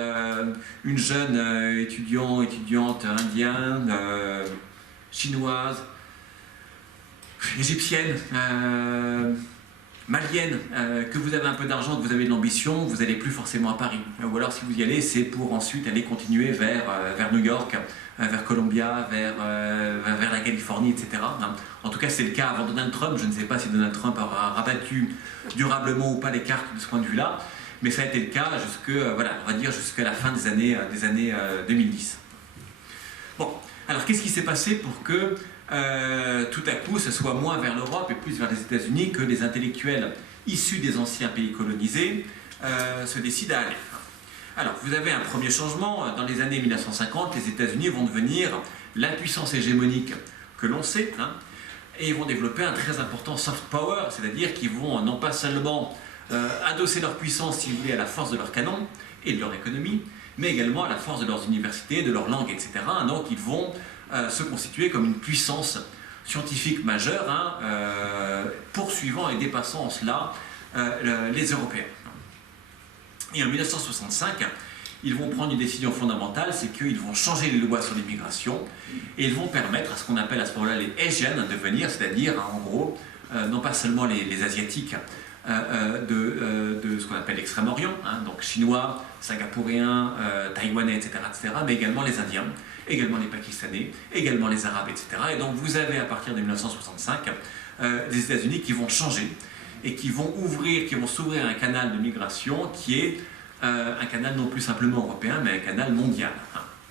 une jeune étudiante indienne, chinoise, égyptienne, malienne, que vous avez un peu d'argent, que vous avez de l'ambition, vous n'allez plus forcément à Paris. Ou alors si vous y allez, c'est pour ensuite aller continuer vers New York, vers Columbia, vers la Californie, etc. En tout cas, c'est le cas avant Donald Trump. Je ne sais pas si Donald Trump aura rabattu durablement ou pas les cartes de ce point de vue-là, mais ça a été le cas jusqu'à la fin des années 2010. Bon, alors qu'est-ce qui s'est passé pour que tout à coup, ce soit moins vers l'Europe et plus vers les États-Unis que les intellectuels issus des anciens pays colonisés se décident à aller. Alors, vous avez un premier changement. Dans les années 1950, les États-Unis vont devenir la puissance hégémonique que l'on sait, et ils vont développer un très important soft power, c'est-à-dire qu'ils vont non pas seulement adosser leur puissance, si vous voulez, à la force de leur canon et de leur économie, mais également à la force de leurs universités, de leur langue, etc. Donc, ils vont se constituer comme une puissance scientifique majeure, poursuivant et dépassant en cela les Européens. Et en 1965, ils vont prendre une décision fondamentale, c'est qu'ils vont changer les lois sur l'immigration et ils vont permettre à ce qu'on appelle à ce moment-là les Asians de venir, c'est-à-dire en gros, non pas seulement les Asiatiques de ce qu'on appelle l'Extrême-Orient, donc Chinois, Singapouriens, Taïwanais, etc., mais également les Indiens, également les Pakistanais, également les Arabes, etc. Et donc vous avez à partir de 1965 des États-Unis qui vont changer et qui vont s'ouvrir un canal de migration qui est un canal non plus simplement européen, mais un canal mondial.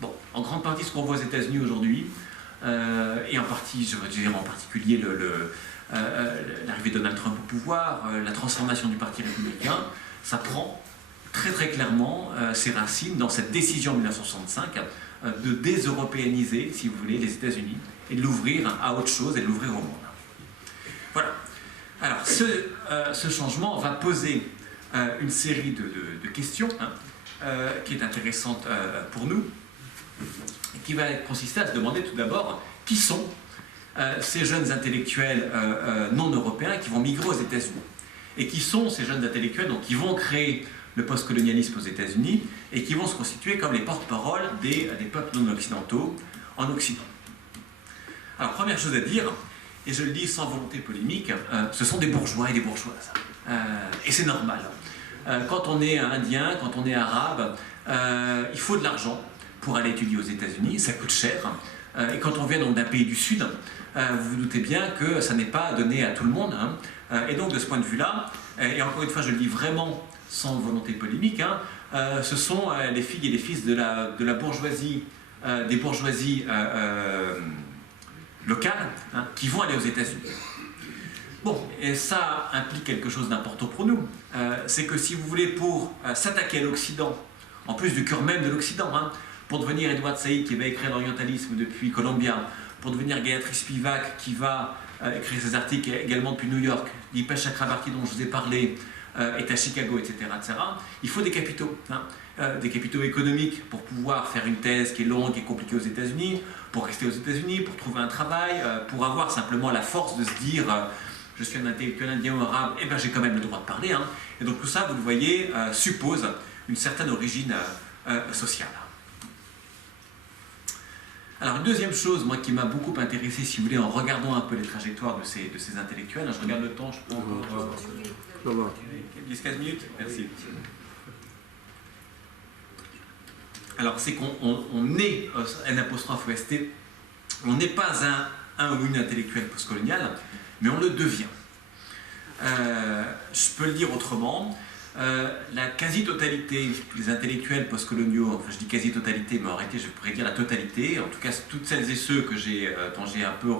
Bon, en grande partie ce qu'on voit aux États-Unis aujourd'hui, et en particulier l'arrivée de Donald Trump au pouvoir, la transformation du Parti républicain, ça prend très clairement ses racines dans cette décision en 1965 de déseuropéaniser, si vous voulez, les États-Unis et de l'ouvrir à autre chose et de l'ouvrir au monde. Voilà. Alors, ce changement va poser une série de questions qui est intéressante pour nous et qui va consister à se demander tout d'abord qui sont ces jeunes intellectuels non européens qui vont migrer aux États-Unis et qui sont ces jeunes intellectuels donc, qui vont créer le postcolonialisme aux États-Unis et qui vont se constituer comme les porte-paroles des peuples non occidentaux en Occident. Alors, première chose à dire, et je le dis sans volonté polémique, ce sont des bourgeois et des bourgeoises. Et c'est normal. Quand on est indien, quand on est arabe, il faut de l'argent pour aller étudier aux États-Unis, ça coûte cher. Et quand on vient donc d'un pays du Sud, vous vous doutez bien que ça n'est pas donné à tout le monde. Et donc de ce point de vue-là, et encore une fois je le dis vraiment sans volonté polémique, ce sont les filles et les fils de la bourgeoisie, des bourgeoisies locales qui vont aller aux États-Unis. Bon, et ça implique quelque chose d'important pour nous. C'est que si vous voulez, pour s'attaquer à l'Occident, en plus du cœur même de l'Occident, pour devenir Edward Said qui va écrire l'orientalisme depuis Columbia, pour devenir Gayatri Spivak qui va écrire ses articles également depuis New York, Dipesh Chakrabarti dont je vous ai parlé est à Chicago, etc., il faut des capitaux. Des capitaux économiques pour pouvoir faire une thèse qui est longue et compliquée aux États-Unis, pour rester aux États-Unis, pour trouver un travail, pour avoir simplement la force de se dire je suis un intellectuel indien ou arabe, eh ben j'ai quand même le droit de parler. Hein. Et donc tout ça, vous le voyez, suppose une certaine origine sociale. Alors une deuxième chose, moi, qui m'a beaucoup intéressé, si vous voulez, en regardant un peu les trajectoires de ces intellectuels, je regarde le temps, je peux encore... 10-15 minutes. Merci. Alors c'est qu'on est, N''OST, on n'est pas un ou une intellectuelle postcoloniale, mais on le devient. Je peux le dire autrement, la quasi-totalité des intellectuels postcoloniaux, enfin je dis quasi-totalité, mais en réalité je pourrais dire la totalité, en tout cas toutes celles et ceux dont j'ai un peu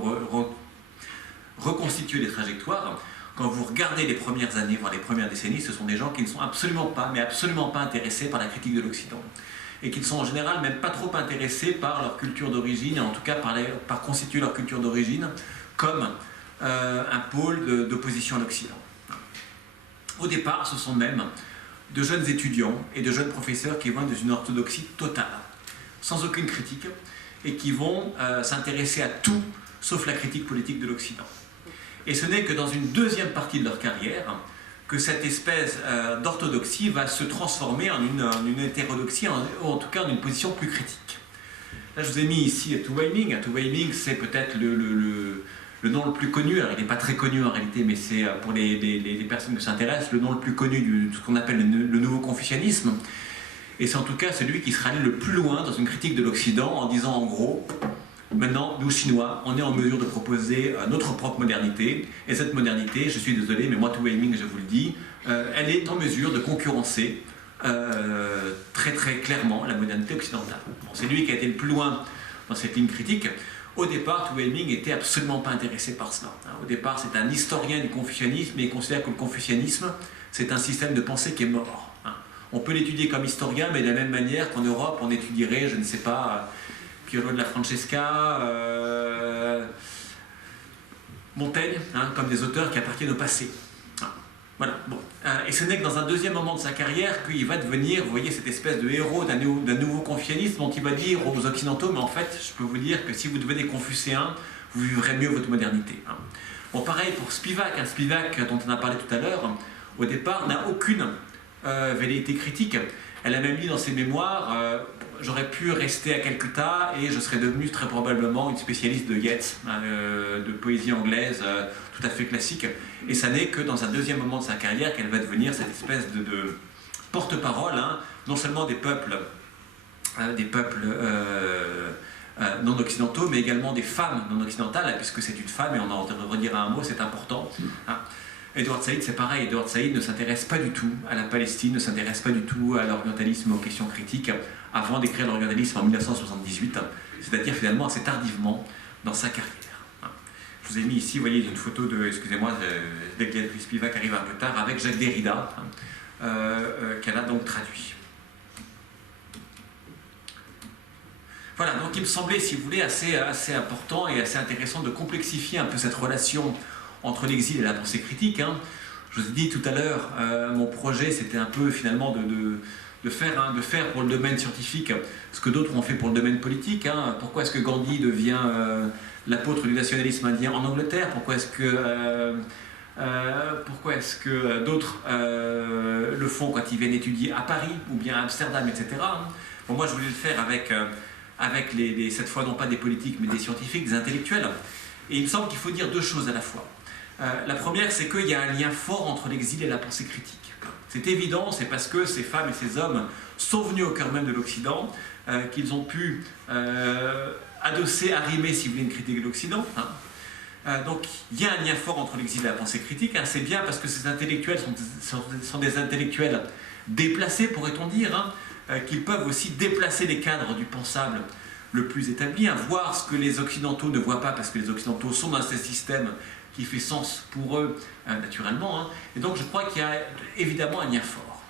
reconstitué les trajectoires, quand vous regardez les premières années, voire les premières décennies, ce sont des gens qui ne sont absolument pas, mais absolument pas intéressés par la critique de l'Occident. Et qui ne sont en général même pas trop intéressés par leur culture d'origine, et en tout cas par constituer leur culture d'origine comme un pôle d'opposition à l'Occident. Au départ, ce sont même de jeunes étudiants et de jeunes professeurs qui vont dans une orthodoxie totale, sans aucune critique, et qui vont s'intéresser à tout sauf la critique politique de l'Occident. Et ce n'est que dans une deuxième partie de leur carrière que cette espèce d'orthodoxie va se transformer en une hétérodoxie, ou en tout cas en une position plus critique. Là, je vous ai mis ici Tu Weiming. Tu Weiming, c'est peut-être le nom le plus connu. Alors, il n'est pas très connu en réalité, mais c'est pour les personnes qui s'intéressent, le nom le plus connu de ce qu'on appelle le nouveau confucianisme. Et c'est en tout cas celui qui sera allé le plus loin dans une critique de l'Occident en disant en gros, maintenant, nous, Chinois, on est en mesure de proposer notre propre modernité. Et cette modernité, je suis désolé, mais moi, Tu Weiming, je vous le dis, elle est en mesure de concurrencer très très clairement la modernité occidentale. Bon, c'est lui qui a été le plus loin dans cette ligne critique. Au départ, Tu Weiming n'était absolument pas intéressé par cela. Au départ, c'est un historien du confucianisme et il considère que le confucianisme, c'est un système de pensée qui est mort. On peut l'étudier comme historien, mais de la même manière qu'en Europe, on étudierait, je ne sais pas, Piero de la Francesca, Montaigne, comme des auteurs qui appartiennent au passé. Voilà. Bon. Et ce n'est que dans un deuxième moment de sa carrière qu'il va devenir, vous voyez, cette espèce de héros d'un nouveau confucianisme dont il va dire aux Occidentaux, mais en fait, je peux vous dire que si vous devenez confucéen, vous vivrez mieux votre modernité. Bon, pareil pour Spivak. Spivak, dont on a parlé tout à l'heure, au départ, n'a aucune velléité critique. Elle a même dit dans ses mémoires, j'aurais pu rester à Calcutta et je serais devenue très probablement une spécialiste de Yeats, de poésie anglaise tout à fait classique. Et ça n'est que dans un deuxième moment de sa carrière qu'elle va devenir cette espèce de porte-parole, non seulement des peuples non occidentaux, mais également des femmes non occidentales, puisque c'est une femme, et on en redira un mot, c'est important. Edward Said, c'est pareil. Edward Said ne s'intéresse pas du tout à la Palestine, ne s'intéresse pas du tout à l'orientalisme, aux questions critiques, avant d'écrire l'orientalisme en 1978, c'est-à-dire finalement assez tardivement dans sa carrière. Je vous ai mis ici, vous voyez, une photo de, excusez-moi, d'Egléadri Spivak qui arrive un peu tard, avec Jacques Derrida, qu'elle a donc traduit. Voilà, donc il me semblait, si vous voulez, assez important et assez intéressant de complexifier un peu cette relation entre l'exil et la pensée critique. Je vous ai dit tout à l'heure, mon projet c'était un peu finalement de faire pour le domaine scientifique ce que d'autres ont fait pour le domaine politique. Pourquoi est-ce que Gandhi devient l'apôtre du nationalisme indien en Angleterre? Pourquoi est-ce que d'autres le font quand ils viennent étudier à Paris ou bien à Amsterdam, etc. Bon, moi je voulais le faire avec cette fois non pas des politiques mais des scientifiques, des intellectuels. Et il me semble qu'il faut dire deux choses à la fois. La première, c'est qu'il y a un lien fort entre l'exil et la pensée critique. C'est évident, c'est parce que ces femmes et ces hommes sont venus au cœur même de l'Occident qu'ils ont pu adosser, arrimer, si vous voulez, une critique de l'Occident. Donc il y a un lien fort entre l'exil et la pensée critique. C'est bien parce que ces intellectuels sont des intellectuels déplacés, pourrait-on dire, qu'ils peuvent aussi déplacer les cadres du pensable le plus établi, voir ce que les Occidentaux ne voient pas, parce que les Occidentaux sont dans ce système qui fait sens pour eux naturellement. Et donc je crois qu'il y a évidemment un lien fort.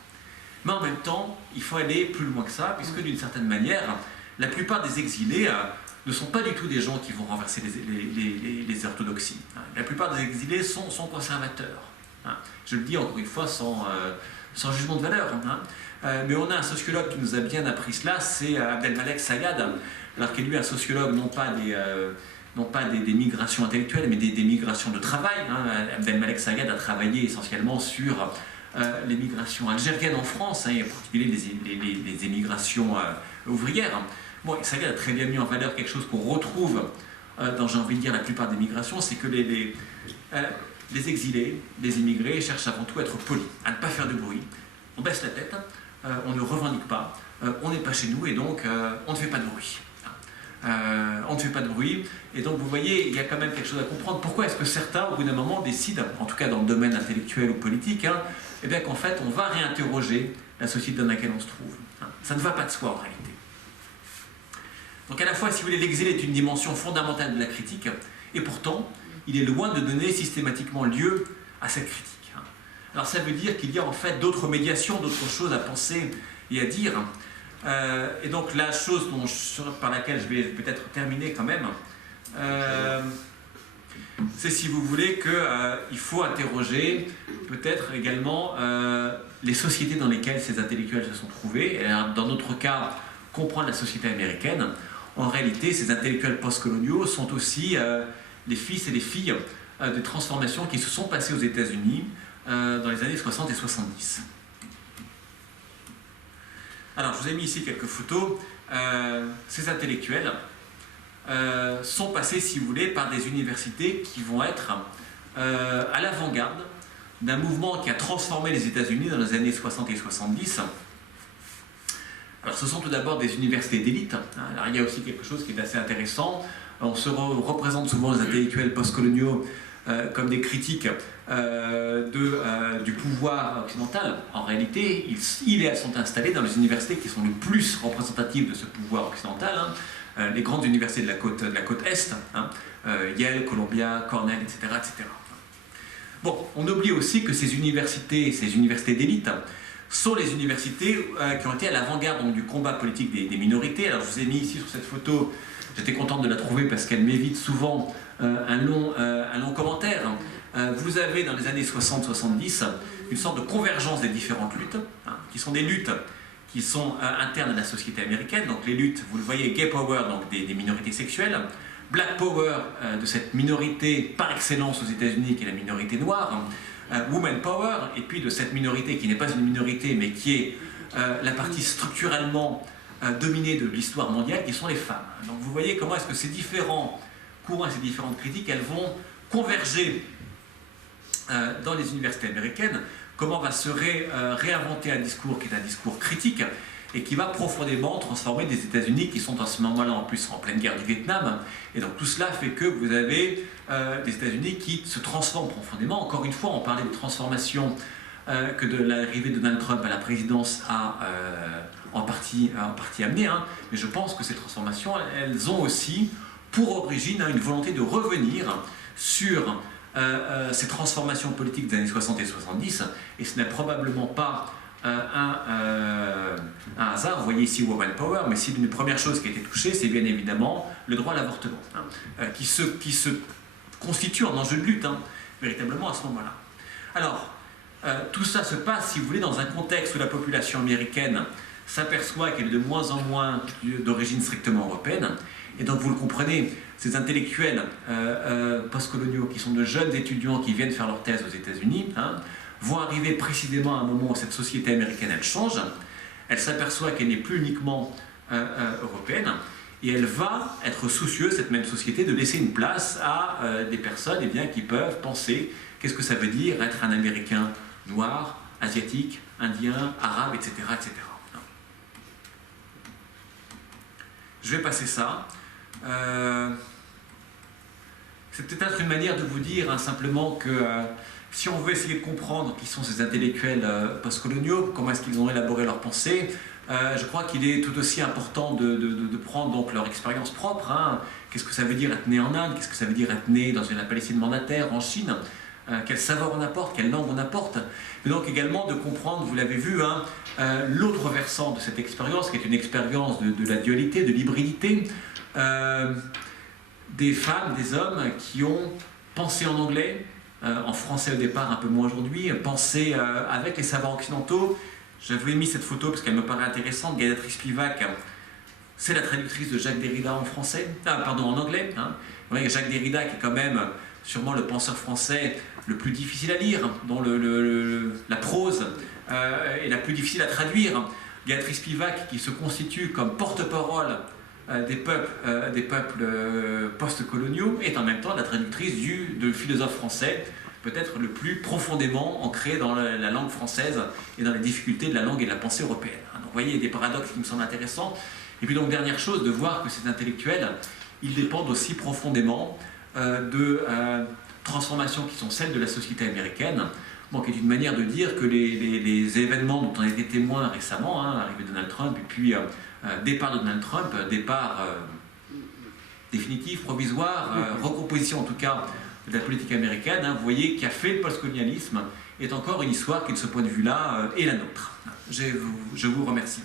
Mais en même temps, il faut aller plus loin que ça, puisque d'une certaine manière, la plupart des exilés ne sont pas du tout des gens qui vont renverser les orthodoxies. La plupart des exilés sont conservateurs. Je le dis encore une fois sans jugement de valeur. Mais on a un sociologue qui nous a bien appris cela, c'est Abdelmalek Sayad, alors qu'il est lui un sociologue non pas non pas des migrations intellectuelles, mais des migrations de travail. Abdelmalek Sagad a travaillé essentiellement sur les migrations algériennes en France, et en particulier les émigrations ouvrières. Bon, Sagad a très bien mis en valeur quelque chose qu'on retrouve dans, j'ai envie de dire, la plupart des migrations, c'est que les exilés, les immigrés cherchent avant tout à être polis, à ne pas faire de bruit. On baisse la tête, on ne revendique pas, on n'est pas chez nous et donc on ne fait pas de bruit. On ne fait pas de bruit, et donc vous voyez, il y a quand même quelque chose à comprendre. Pourquoi est-ce que certains, au bout d'un moment, décident, en tout cas dans le domaine intellectuel ou politique, eh bien qu'en fait on va réinterroger la société dans laquelle on se trouve. Ça ne va pas de soi en réalité. Donc à la fois, si vous voulez, l'exil est une dimension fondamentale de la critique, et pourtant, il est loin de donner systématiquement lieu à cette critique. Alors ça veut dire qu'il y a en fait d'autres médiations, d'autres choses à penser et à dire. Et donc la chose par laquelle je vais peut-être terminer quand même, c'est, si vous voulez, qu'il faut interroger peut-être également les sociétés dans lesquelles ces intellectuels se sont trouvés. Et dans notre cas, comprendre la société américaine. En réalité, ces intellectuels postcoloniaux sont aussi les fils et les filles de transformations qui se sont passées aux États-Unis dans les années 60 et 70. Alors, je vous ai mis ici quelques photos. Ces intellectuels sont passés, si vous voulez, par des universités qui vont être à l'avant-garde d'un mouvement qui a transformé les États-Unis dans les années 60 et 70. Alors, ce sont tout d'abord des universités d'élite. Alors, il y a aussi quelque chose qui est assez intéressant. On se représente souvent les intellectuels postcoloniaux comme des critiques du pouvoir occidental. En réalité, ils et elles sont installés dans les universités qui sont le plus représentatives de ce pouvoir occidental. Les grandes universités de la côte Est, Yale, Columbia, Cornell, etc., etc. Bon, on oublie aussi que ces universités d'élite, sont les universités qui ont été à l'avant-garde du combat politique des minorités. Alors je vous ai mis ici sur cette photo, j'étais contente de la trouver parce qu'elle m'évite souvent un long commentaire. Vous avez dans les années 60-70 une sorte de convergence des différentes luttes, qui sont des luttes qui sont internes à la société américaine. Donc les luttes, vous le voyez, Gay Power, donc des minorités sexuelles, Black Power, de cette minorité par excellence aux États-Unis qui est la minorité noire, Woman Power, et puis de cette minorité qui n'est pas une minorité mais qui est la partie structurellement dominée de l'histoire mondiale, qui sont les femmes. Donc vous voyez comment est-ce que ces différents courants et ces différentes critiques, elles vont converger dans les universités américaines, comment va se réinventer un discours qui est un discours critique et qui va profondément transformer des États-Unis qui sont à ce moment-là en plus en pleine guerre du Vietnam. Et donc tout cela fait que vous avez des États-Unis qui se transforment profondément. Encore une fois, on parlait de transformation que de l'arrivée de Donald Trump à la présidence a en partie amené, mais je pense que ces transformations, elles ont aussi pour origine une volonté de revenir sur ces transformations politiques des années 60 et 70, et ce n'est probablement pas un hasard. Vous voyez ici Woman Power, mais si une première chose qui a été touchée, c'est bien évidemment le droit à l'avortement, qui se constitue en enjeu de lutte, véritablement à ce moment-là. Alors, tout ça se passe, si vous voulez, dans un contexte où la population américaine s'aperçoit qu'elle est de moins en moins d'origine strictement européenne, et donc vous le comprenez, ces intellectuels postcoloniaux qui sont de jeunes étudiants qui viennent faire leur thèse aux États-Unis, vont arriver précisément à un moment où cette société américaine, elle change, elle s'aperçoit qu'elle n'est plus uniquement européenne, et elle va être soucieuse, cette même société, de laisser une place à des personnes qui peuvent penser qu'est-ce que ça veut dire être un Américain noir, asiatique, indien, arabe, etc. etc. Je vais passer ça. C'est peut-être une manière de vous dire simplement que si on veut essayer de comprendre qui sont ces intellectuels postcoloniaux, comment est-ce qu'ils ont élaboré leurs pensées, je crois qu'il est tout aussi important de prendre donc leur expérience propre. Qu'est-ce que ça veut dire être né en Inde? Qu'est-ce que ça veut dire être né dans la Palestine mandataire, en Chine? Quel savoir on apporte? Quelle langue on apporte? Et donc également de comprendre, vous l'avez vu, l'autre versant de cette expérience, qui est une expérience de la dualité, de l'hybridité, des femmes, des hommes qui ont pensé en anglais, en français au départ, un peu moins aujourd'hui, pensé avec les savoirs occidentaux. Je vous ai mis cette photo parce qu'elle me paraît intéressante. Gayatri Spivak c'est la traductrice de Jacques Derrida en en anglais. Hein. Vous voyez, Jacques Derrida, qui est quand même sûrement le penseur français le plus difficile à lire, dont la prose est la plus difficile à traduire. Béatrice Pivac, qui se constitue comme porte-parole des peuples post-coloniaux, est en même temps la traductrice du philosophe français, peut-être le plus profondément ancré dans la langue française et dans les difficultés de la langue et de la pensée européenne. Donc vous voyez, il y a des paradoxes qui me semblent intéressants. Et puis donc, dernière chose, de voir que ces intellectuels, ils dépendent aussi profondément de transformations qui sont celles de la société américaine, bon, qui est une manière de dire que les événements dont on a été témoin récemment, hein, l'arrivée de Donald Trump, et puis départ de Donald Trump, départ définitif, provisoire, recomposition en tout cas de la politique américaine, hein, vous voyez, qui a fait le postcolonialisme, est encore une histoire qui, de ce point de vue-là, est la nôtre. Je vous remercie.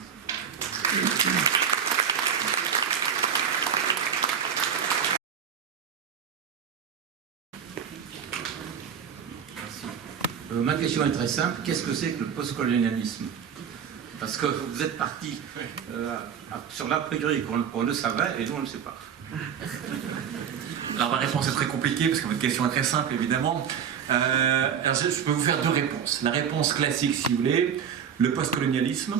Ma question est très simple. Qu'est-ce que c'est que le postcolonialisme? Parce que vous êtes parti sur l'a priori qu'on le savait et nous on ne le sait pas. Alors ma réponse est très compliquée parce que votre question est très simple évidemment. Alors je peux vous faire deux réponses. La réponse classique, si vous voulez, le postcolonialisme,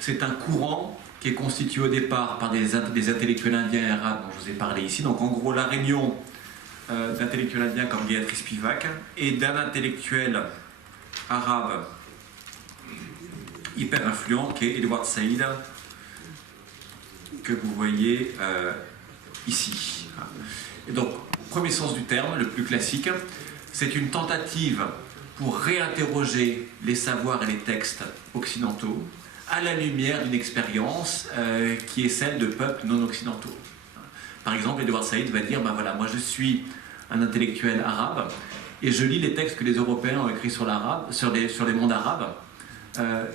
c'est un courant qui est constitué au départ par des intellectuels indiens et arabes dont je vous ai parlé ici. Donc en gros la réunion d'intellectuels indiens comme Béatrice Pivac et d'un intellectuel arabe hyper influent qui est Edward Said, que vous voyez ici. Et donc, premier sens du terme, le plus classique, c'est une tentative pour réinterroger les savoirs et les textes occidentaux à la lumière d'une expérience qui est celle de peuples non occidentaux. Par exemple, Edward Said va dire, ben voilà, moi je suis un intellectuel arabe et je lis les textes que les Européens ont écrits sur les mondes arabes.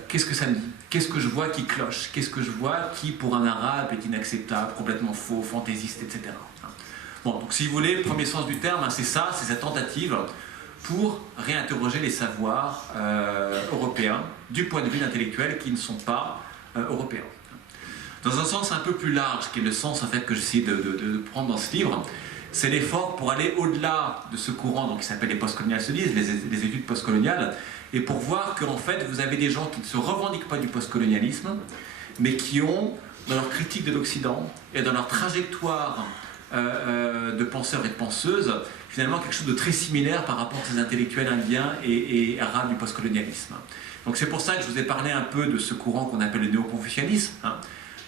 Qu'est-ce que ça me dit? Qu'est-ce que je vois qui cloche? Qu'est-ce que je vois qui, pour un arabe, est inacceptable, complètement faux, fantaisiste, etc. Bon, donc si vous voulez, le premier sens du terme, c'est ça, c'est cette tentative pour réinterroger les savoirs européens du point de vue d'intellectuels qui ne sont pas européens. Dans un sens un peu plus large, qui est le sens en fait, que j'essaie de prendre dans ce livre, c'est l'effort pour aller au-delà de ce courant donc, qui s'appelle les postcolonial studies, les études postcoloniales, et pour voir qu'en fait vous avez des gens qui ne se revendiquent pas du postcolonialisme, mais qui ont, dans leur critique de l'Occident et dans leur trajectoire de penseurs et de penseuses, finalement quelque chose de très similaire par rapport à ces intellectuels indiens et arabes du postcolonialisme. Donc c'est pour ça que je vous ai parlé un peu de ce courant qu'on appelle le néo-confucianisme. Hein.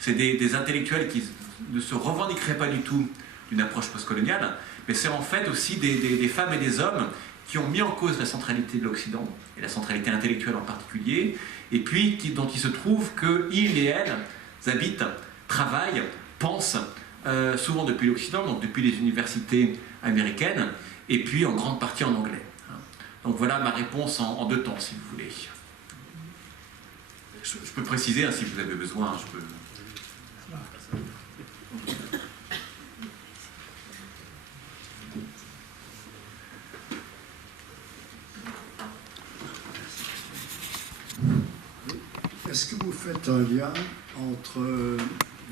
C'est des intellectuels qui ne se revendiqueraient pas du tout d'une approche postcoloniale, mais c'est en fait aussi des femmes et des hommes qui ont mis en cause la centralité de l'Occident, et la centralité intellectuelle en particulier, et puis dont il se trouve qu'ils et elles habitent, travaillent, pensent, souvent depuis l'Occident, donc depuis les universités américaines, et puis en grande partie en anglais. Donc voilà ma réponse en deux temps, si vous voulez. Je peux préciser, hein, si vous avez besoin, je peux... Est-ce que vous faites un lien entre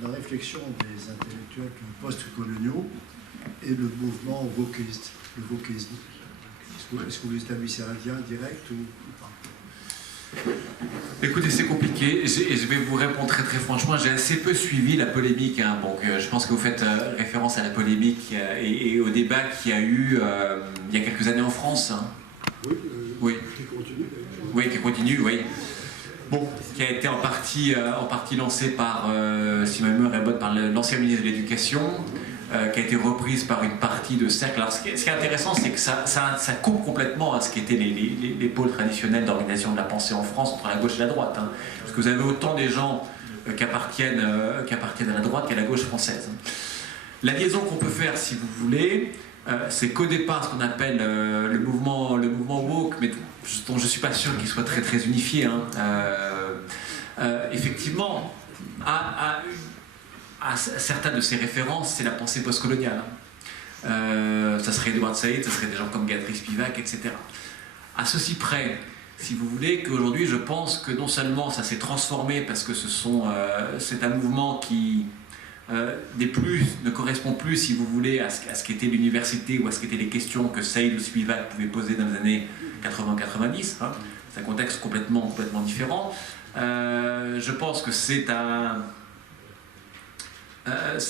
la réflexion des intellectuels post-coloniaux et le mouvement wokiste, le wokisme? Est-ce que vous établissez un lien direct ou pas? Écoutez, c'est compliqué, et je vais vous répondre très très franchement, j'ai assez peu suivi la polémique, hein. Donc, je pense que vous faites référence à la polémique et au débat qu'il y a eu il y a quelques années en France. Hein. Oui, qui continue. Oui, qui continue, oui. Bon, qui a été en partie lancé par, si ma mémoire est bonne, par l'ancien ministre de l'Éducation, qui a été reprise par une partie de cercle. Alors, ce qui est intéressant, c'est que ça coupe complètement à ce qu'étaient les pôles traditionnels d'organisation de la pensée en France entre la gauche et la droite. Hein, parce que vous avez autant des gens qui appartiennent à la droite qu'à la gauche française. La liaison qu'on peut faire, si vous voulez, c'est qu'au départ, ce qu'on appelle le mouvement woke, mais dont je ne suis pas sûr qu'il soit très très unifié, hein, effectivement, à certaines de ses références, c'est la pensée postcoloniale. Ça serait Edward Said, ça serait des gens comme Béatrice Pivac, etc. À ceci près, si vous voulez, qu'aujourd'hui, je pense que non seulement ça s'est transformé parce que c'est un mouvement qui ne correspond plus, si vous voulez, à ce qu'était l'université ou à ce qu'étaient les questions que Said ou Spivak pouvaient poser dans les années 80-90. Hein. C'est un contexte complètement différent. Je pense que ça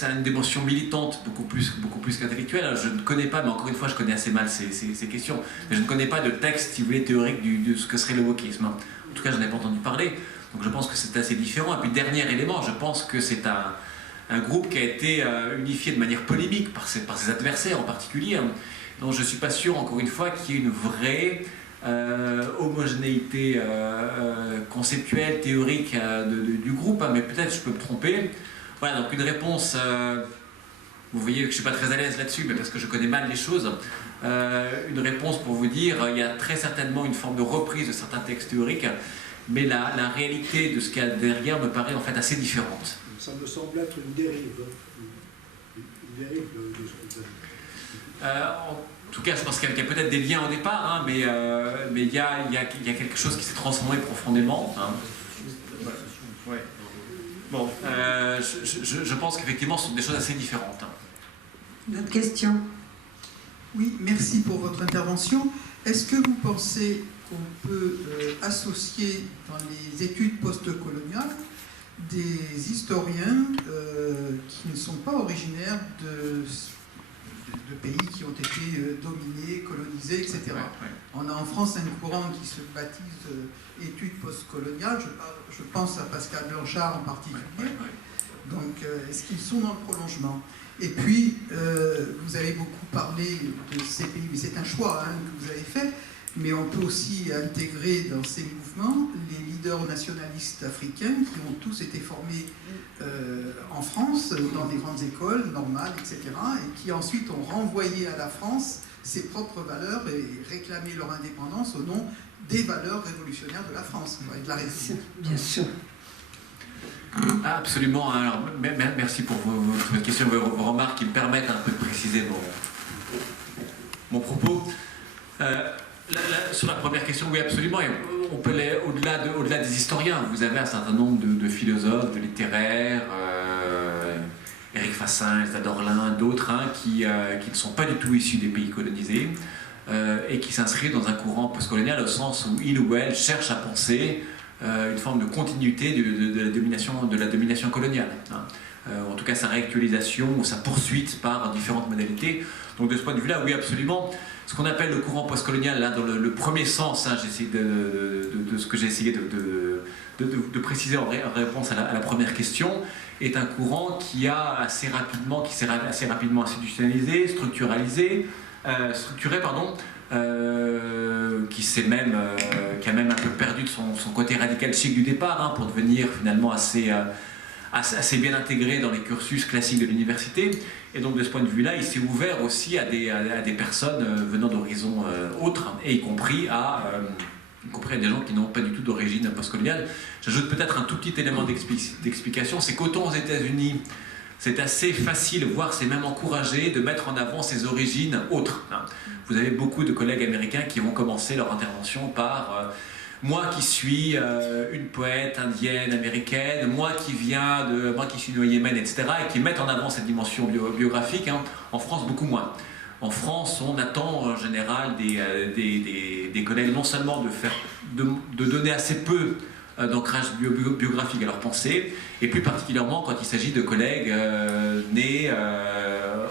a une dimension militante beaucoup plus qu'intellectuelle. Je ne connais pas, mais encore une fois, je connais assez mal ces questions. Mais je ne connais pas de texte, si vous voulez, théorique de ce que serait le wokisme. En tout cas, je n'en ai pas entendu parler. Donc je pense que c'est assez différent. Et puis, dernier élément, je pense que c'est un groupe qui a été unifié de manière polémique par ses adversaires en particulier. Donc je ne suis pas sûr, encore une fois, qu'il y ait une vraie homogénéité conceptuelle, théorique du groupe. Mais peut-être je peux me tromper. Voilà, donc une réponse, vous voyez que je ne suis pas très à l'aise là-dessus, mais parce que je connais mal les choses, une réponse pour vous dire, il y a très certainement une forme de reprise de certains textes théoriques, mais la réalité de ce qu'il y a derrière me paraît en fait assez différente. Ça me semble être une dérive, une dérive de ce que vous avez dit. En tout cas, je pense qu'il y a peut-être des liens au départ, hein, mais il y a quelque chose qui s'est transformé profondément. Hein. Ouais. Bon, je pense qu'effectivement, ce sont des choses assez différentes. D'autres questions? Oui, merci pour votre intervention. Est-ce que vous pensez qu'on peut associer dans les études postcoloniales des historiens qui ne sont pas originaires de pays qui ont été dominés, colonisés, etc. Ouais, ouais. On a en France un courant qui se baptise études postcoloniales. Je pense à Pascal Blanchard en particulier. Ouais, ouais. Donc, est-ce qu'ils sont dans le prolongement? Et puis, vous avez beaucoup parlé de ces pays, mais c'est un choix que vous avez fait, mais on peut aussi intégrer dans ces mouvements les leaders nationalistes africains qui ont tous été formés en France, dans des grandes écoles normales, etc., et qui ensuite ont renvoyé à la France ses propres valeurs et réclamé leur indépendance au nom des valeurs révolutionnaires de la France, et de la République. Bien sûr. Absolument. Alors, merci pour votre question, vos remarques qui me permettent un peu de préciser mon propos. Sur la première question, oui, absolument. On peut aller au-delà des historiens. Vous avez un certain nombre de philosophes, de littéraires, Éric Fassin, Elsa Dorlin, d'autres, qui ne sont pas du tout issus des pays colonisés et qui s'inscrivent dans un courant postcolonial au sens où ils ou elles cherchent à penser une forme de continuité de la domination coloniale. En tout cas, sa réactualisation ou sa poursuite par différentes modalités. Donc de ce point de vue-là, oui, absolument. Ce qu'on appelle le courant postcolonial, là, dans le premier sens, j'essaie de ce que j'ai essayé de préciser en réponse à la première question, est un courant qui s'est assez rapidement institutionnalisé, structuré, qui a même un peu perdu de son côté radical chic du départ, pour devenir finalement assez bien intégré dans les cursus classiques de l'université. Et donc de ce point de vue-là, il s'est ouvert aussi à des personnes venant d'horizons autres, et y compris à des gens qui n'ont pas du tout d'origine postcoloniale. J'ajoute peut-être un tout petit élément d'explication, c'est qu'autant aux États-Unis, c'est assez facile, voire c'est même encouragé, de mettre en avant ses origines autres. Vous avez beaucoup de collègues américains qui vont commencer leur intervention par moi qui suis une poète indienne, américaine, moi qui suis né au Yémen, etc., et qui mettent en avant cette dimension biographique. En France, beaucoup moins. En France, on attend en général des collègues non seulement de donner assez peu d'ancrage biographique à leur pensée, et plus particulièrement quand il s'agit de collègues nés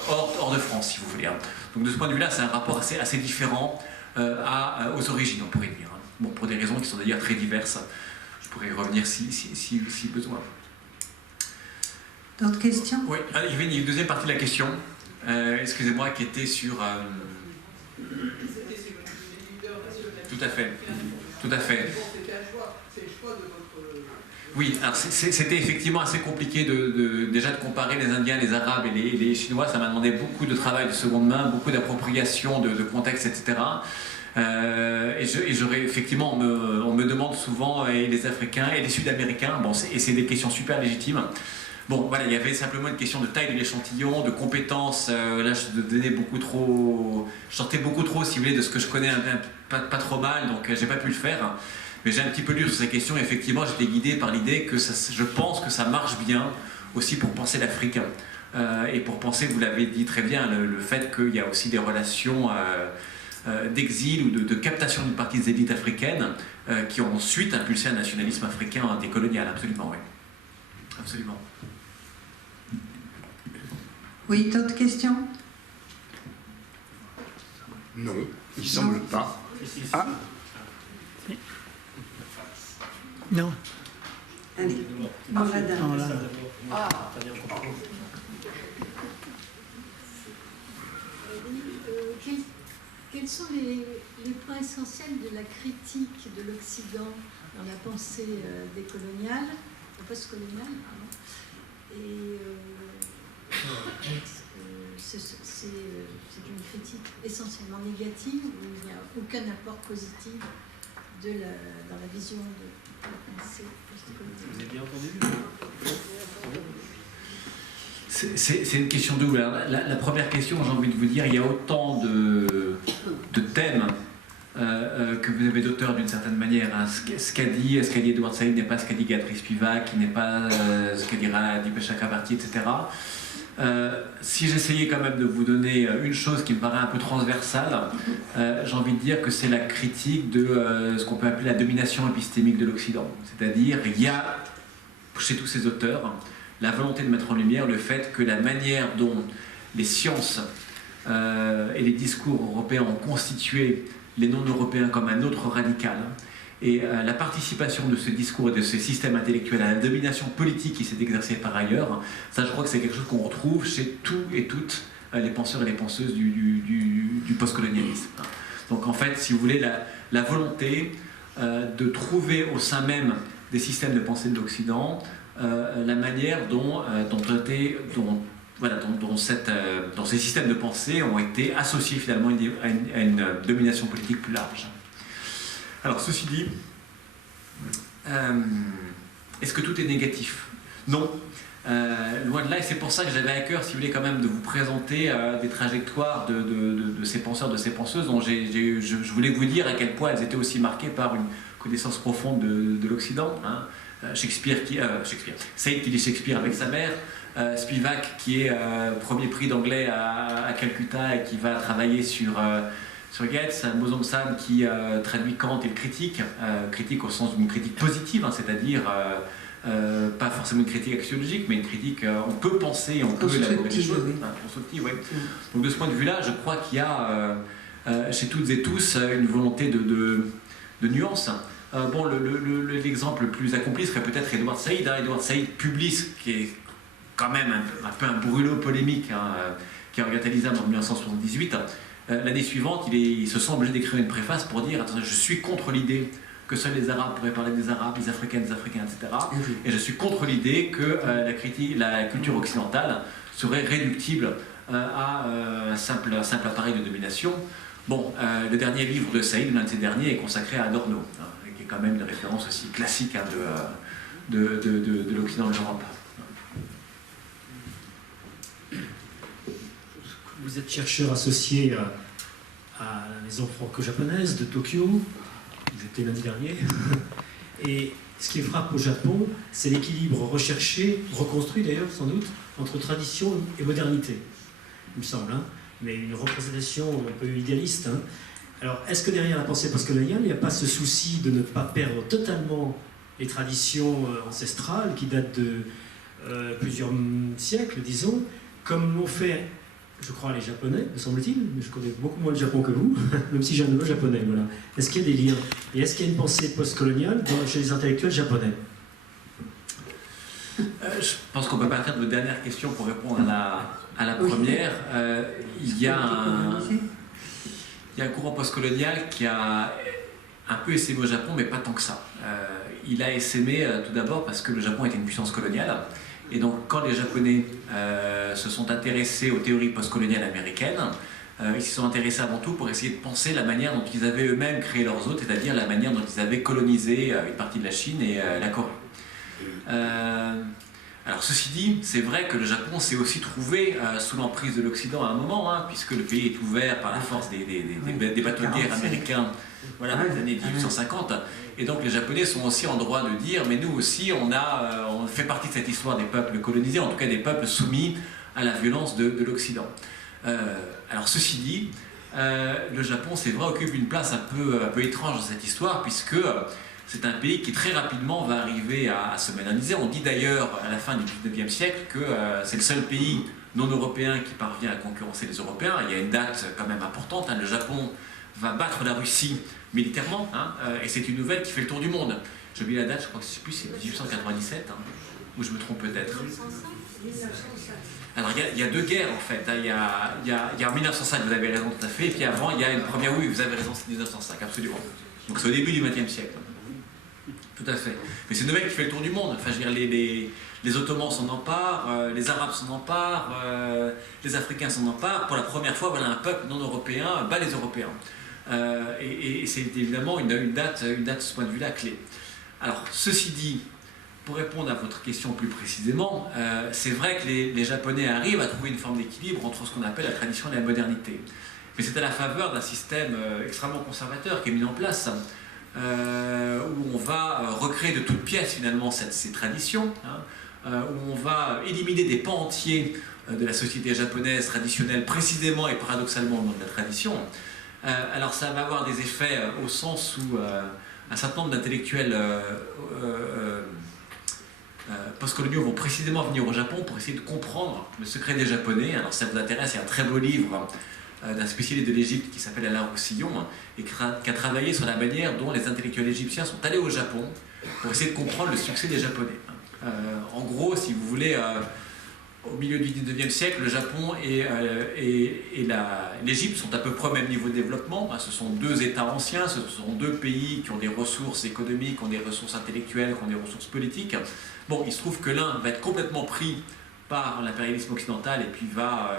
hors de France, si vous voulez. Donc de ce point de vue-là, c'est un rapport assez différent aux origines, on pourrait dire. Bon, pour des raisons qui sont d'ailleurs très diverses. Je pourrais y revenir si besoin. D'autres questions? Oui, il y avait une deuxième partie de la question, excusez-moi, qui était sur... Tout à fait. Tout à fait. Oui, alors c'était effectivement assez compliqué déjà de comparer les Indiens, les Arabes et les Chinois. Ça m'a demandé beaucoup de travail de seconde main, beaucoup d'appropriation de contexte, etc. Et j'aurais effectivement, on me demande souvent, et les Africains et les Sud-Américains, et c'est des questions super légitimes. Bon, voilà, il y avait simplement une question de taille de l'échantillon, de compétences. Là, je sortais beaucoup trop, si vous voulez, de ce que je connais pas trop mal, donc j'ai pas pu le faire. Mais j'ai un petit peu lu sur ces questions, et effectivement, j'étais guidé par l'idée que je pense que ça marche bien aussi pour penser l'Afrique. Et pour penser, vous l'avez dit très bien, le fait qu'il y a aussi des relations d'exil ou de captation d'une partie des élites africaines qui ont ensuite impulsé un nationalisme africain décolonial, absolument, oui. Absolument. Oui, d'autres questions? Non, il ne semble pas. Ah. Non. Allez, madame. Non, là. Quels sont les points essentiels de la critique de l'Occident dans la pensée décoloniale, postcoloniale, pardon, et c'est une critique essentiellement négative où il n'y a aucun apport positif dans la vision de la pensée postcoloniale. Vous avez bien entendu? C'est une question double. La première question, j'ai envie de vous dire, il y a autant de thèmes que vous avez d'auteurs d'une certaine manière. Hein. Ce qu'a dit Edward Said n'est pas ce qu'a dit Beatrice Spivak, qui n'est pas ce qu'a dit Deepak Chakrabarty, etc. Si j'essayais quand même de vous donner une chose qui me paraît un peu transversale, j'ai envie de dire que c'est la critique de ce qu'on peut appeler la domination épistémique de l'Occident. C'est-à-dire, il y a chez tous ces auteurs la volonté de mettre en lumière le fait que la manière dont les sciences et les discours européens ont constitué les non-européens comme un autre radical, et la participation de ce discours et de ce système intellectuel à la domination politique qui s'est exercée par ailleurs, ça je crois que c'est quelque chose qu'on retrouve chez tous et toutes les penseurs et les penseuses du postcolonialisme. Donc en fait, si vous voulez, la volonté de trouver au sein même des systèmes de pensée de l'Occident la manière dont ces systèmes de pensée ont été associés finalement à une domination politique plus large. Alors ceci dit, est-ce que tout est négatif? Non. Loin de là, et c'est pour ça que j'avais à cœur, si vous voulez, quand même de vous présenter des trajectoires de ces penseurs, de ces penseuses dont je voulais vous dire à quel point elles étaient aussi marquées par une connaissance profonde de l'Occident. Hein. Said qui lit Shakespeare avec sa mère, Spivak qui est premier prix d'anglais à Calcutta et qui va travailler sur Yeats, Mosong Sam qui traduit Kant et le critique au sens d'une critique positive, hein, c'est-à-dire pas forcément une critique axiologique, mais une critique, on peut penser, on peut élaborer des choses. Oui. Constructive, oui. Donc de ce point de vue-là, je crois qu'il y a chez toutes et tous une volonté de nuance. Bon, l'exemple le plus accompli serait peut-être Edward Said. Hein. Edward Said publie ce qui est quand même un peu un brûlot polémique, hein, qui est organisable en 1978. L'année suivante, il se sent obligé d'écrire une préface pour dire « Attendez, je suis contre l'idée que seuls les Arabes pourraient parler des Arabes, les Africains des Africains, etc. Et je suis contre l'idée que la culture occidentale serait réductible à un simple appareil de domination. » Bon, le dernier livre de Said, l'un de ses derniers, est consacré à Adorno, hein, qui est quand même une référence aussi classique, hein, de l'Occident et de l'Europe. Vous êtes chercheur associé à la maison franco-japonaise de Tokyo, vous étiez lundi dernier, et ce qui frappe au Japon, c'est l'équilibre recherché, reconstruit d'ailleurs sans doute, entre tradition et modernité, il me semble, hein, mais une représentation un peu idéaliste. Hein. Alors, est-ce que derrière la pensée postcoloniale, il n'y a pas ce souci de ne pas perdre totalement les traditions ancestrales qui datent de plusieurs siècles, disons, comme l'ont fait, je crois, les Japonais, me semble-t-il, mais je connais beaucoup moins le Japon que vous, même si j'ai un neveu japonais, voilà. Est-ce qu'il y a des liens? Et est-ce qu'il y a une pensée postcoloniale chez les intellectuels japonais? Je pense qu'on peut partir de votre dernière question pour répondre à la première. Il y a un courant postcolonial qui a un peu essaimé au Japon, mais pas tant que ça. Il a essaimé tout d'abord parce que le Japon était une puissance coloniale. Et donc, quand les Japonais se sont intéressés aux théories postcoloniales américaines, ils se sont intéressés avant tout pour essayer de penser la manière dont ils avaient eux-mêmes créé leurs hôtes, c'est-à-dire la manière dont ils avaient colonisé une partie de la Chine et la Corée. Alors ceci dit, c'est vrai que le Japon s'est aussi trouvé sous l'emprise de l'Occident à un moment, hein, puisque le pays est ouvert par la force des bateaux de guerre américains dans les années 1850. Et donc les Japonais sont aussi en droit de dire, mais nous aussi, on fait partie de cette histoire des peuples colonisés, en tout cas des peuples soumis à la violence de l'Occident. Alors ceci dit, le Japon, c'est vrai, occupe une place un peu étrange dans cette histoire, puisque c'est un pays qui très rapidement va arriver à se moderniser. On dit d'ailleurs à la fin du 19e siècle que c'est le seul pays non européen qui parvient à concurrencer les Européens. Il y a une date quand même importante, hein. Le Japon va battre la Russie militairement, hein, et c'est une nouvelle qui fait le tour du monde. J'ai oublié la date, je crois que c'est 1897, hein, ou je me trompe peut-être. Alors il y a deux guerres en fait, hein. Il y a en 1905, vous avez raison tout à fait, et puis avant il y a une première, oui vous avez raison, c'est 1905, absolument. Donc c'est au début du XXe siècle. Tout à fait. Mais c'est une nouvelle qui fait le tour du monde. Enfin, je veux dire, les Ottomans s'en emparent, les Arabes s'en emparent, les Africains s'en emparent. Pour la première fois, voilà, un peuple non européen bat les Européens. Et c'est évidemment une date de ce point de vue-là clé. Alors, ceci dit, pour répondre à votre question plus précisément, c'est vrai que les Japonais arrivent à trouver une forme d'équilibre entre ce qu'on appelle la tradition et la modernité. Mais c'est à la faveur d'un système extrêmement conservateur qui est mis en place, où on va recréer de toutes pièces finalement ces traditions, hein, où on va éliminer des pans entiers de la société japonaise traditionnelle, précisément et paradoxalement au nom de la tradition. Alors ça va avoir des effets au sens où un certain nombre d'intellectuels postcoloniaux vont précisément venir au Japon pour essayer de comprendre le secret des Japonais. Alors si ça vous intéresse, il y a un très beau livre d'un spécialiste de l'Égypte qui s'appelle Alain Roussillon et qui a travaillé sur la manière dont les intellectuels égyptiens sont allés au Japon pour essayer de comprendre le succès des Japonais. En gros, si vous voulez, au milieu du 19e siècle, le Japon et l'Égypte sont à peu près au même niveau de développement. Ce sont deux États anciens, ce sont deux pays qui ont des ressources économiques, qui ont des ressources intellectuelles, qui ont des ressources politiques. Bon, il se trouve que l'un va être complètement pris par l'impérialisme occidental et puis va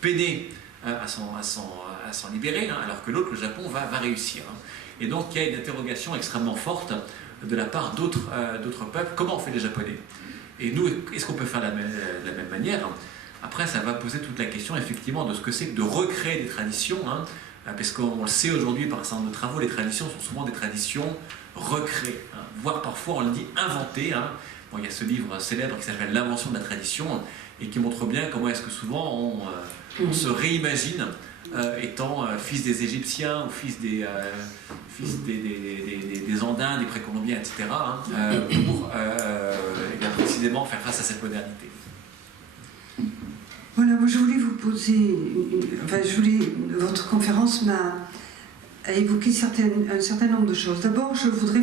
peiner à s'en libérer, hein, alors que l'autre, le Japon, va réussir. Hein. Et donc il y a une interrogation extrêmement forte de la part d'autres peuples. Comment on fait les Japonais? Et nous, est-ce qu'on peut faire de la même manière? Après, ça va poser toute la question, effectivement, de ce que c'est que de recréer des traditions, hein, parce qu'on le sait aujourd'hui par un certain nombre de travaux, les traditions sont souvent des traditions recréées, hein, voire parfois, on le dit, inventées. Hein. Bon, il y a ce livre célèbre qui s'appelle L'invention de la tradition, et qui montre bien comment est-ce que souvent on se réimagine étant fils des Égyptiens ou fils des Andins, des Précolombiens, etc., hein, pour précisément faire face à cette modernité. Voilà, moi je voulais vous poser, votre conférence a évoqué un certain nombre de choses. D'abord, je voudrais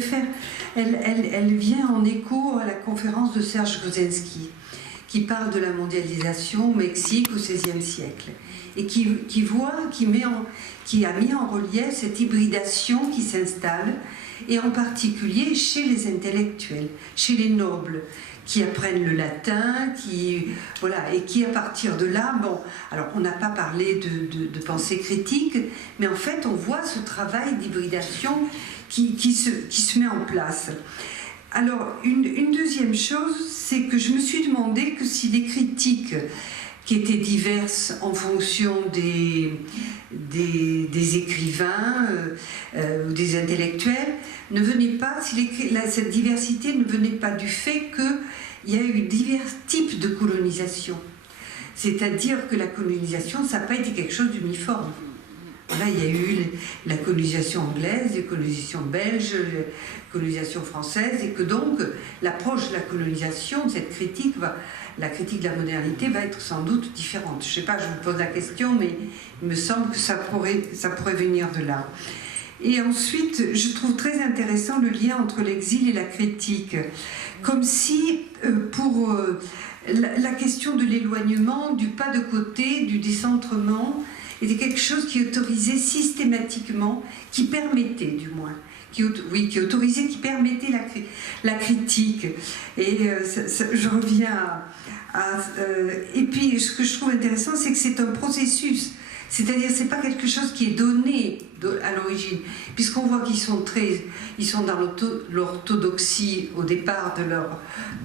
elle vient en écho à la conférence de Serge Grudzinski, qui parle de la mondialisation au Mexique au XVIe siècle, et qui a mis en relief cette hybridation qui s'installe, et en particulier chez les intellectuels, chez les nobles, qui apprennent le latin, et qui à partir de là, bon, alors on n'a pas parlé de pensée critique, mais en fait on voit ce travail d'hybridation qui se met en place. Alors une deuxième chose, c'est que je me suis demandé que si les critiques qui étaient diverses en fonction des écrivains ou des intellectuels, ne venaient pas, cette diversité ne venait pas du fait qu'il y a eu divers types de colonisation. C'est-à-dire que la colonisation, ça n'a pas été quelque chose d'uniforme. Là, il y a eu la colonisation anglaise, la colonisation belge, la colonisation française, et que donc l'approche de la colonisation, de cette critique, la critique de la modernité va être sans doute différente. Je ne sais pas, je vous pose la question, mais il me semble que ça pourrait venir de là. Et ensuite, je trouve très intéressant le lien entre l'exil et la critique, comme si pour la question de l'éloignement, du pas de côté, du décentrement, était quelque chose qui autorisait systématiquement, qui permettait du moins, qui permettait la critique. Et je reviens et puis ce que je trouve intéressant, c'est que c'est un processus C'est-à-dire, c'est pas quelque chose qui est donné à l'origine, puisqu'on voit qu'ils sont dans l'orthodoxie au départ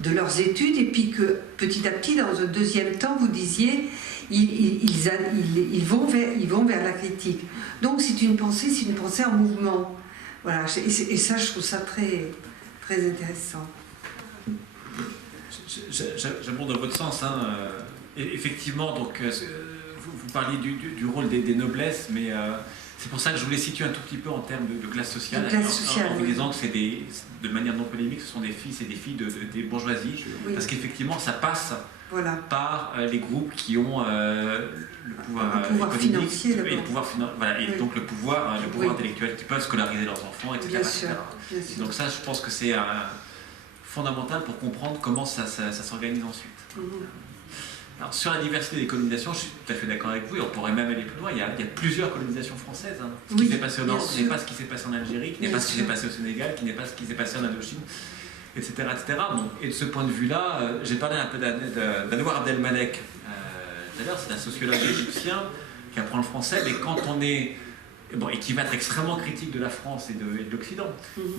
de leurs études, et puis que petit à petit, dans un deuxième temps, vous disiez, ils vont vers la critique. Donc c'est une pensée en mouvement. Voilà, et ça, je trouve ça très, très intéressant. J'abonde dans votre sens. Effectivement, donc, vous parliez du rôle des noblesses, mais c'est pour ça que je voulais situer un tout petit peu en termes de classe sociale. En vous disant que c'est de manière non polémique, ce sont des fils et des filles des bourgeoisies, oui. Parce qu'effectivement, ça passe par les groupes qui ont le pouvoir financier et le pouvoir et donc le pouvoir intellectuel, qui peuvent scolariser leurs enfants, etc. Bien sûr. Donc ça, je pense que c'est fondamental pour comprendre comment ça s'organise ensuite. Alors, sur la diversité des colonisations, je suis tout à fait d'accord avec vous, et on pourrait même aller plus loin. Il y a plusieurs colonisations françaises. Ce qui s'est passé au Nord, ce n'est pas ce qui s'est passé en Algérie, qui n'est pas ce qui s'est passé au Sénégal, qui n'est pas ce qui s'est passé en Indochine, etc. etc. Bon, et de ce point de vue-là, j'ai parlé un peu d'Anouar Abdelmalek tout à l'heure. C'est un sociologue égyptien qui apprend le français, mais quand on est... Bon, et qui va être extrêmement critique de la France et de l'Occident,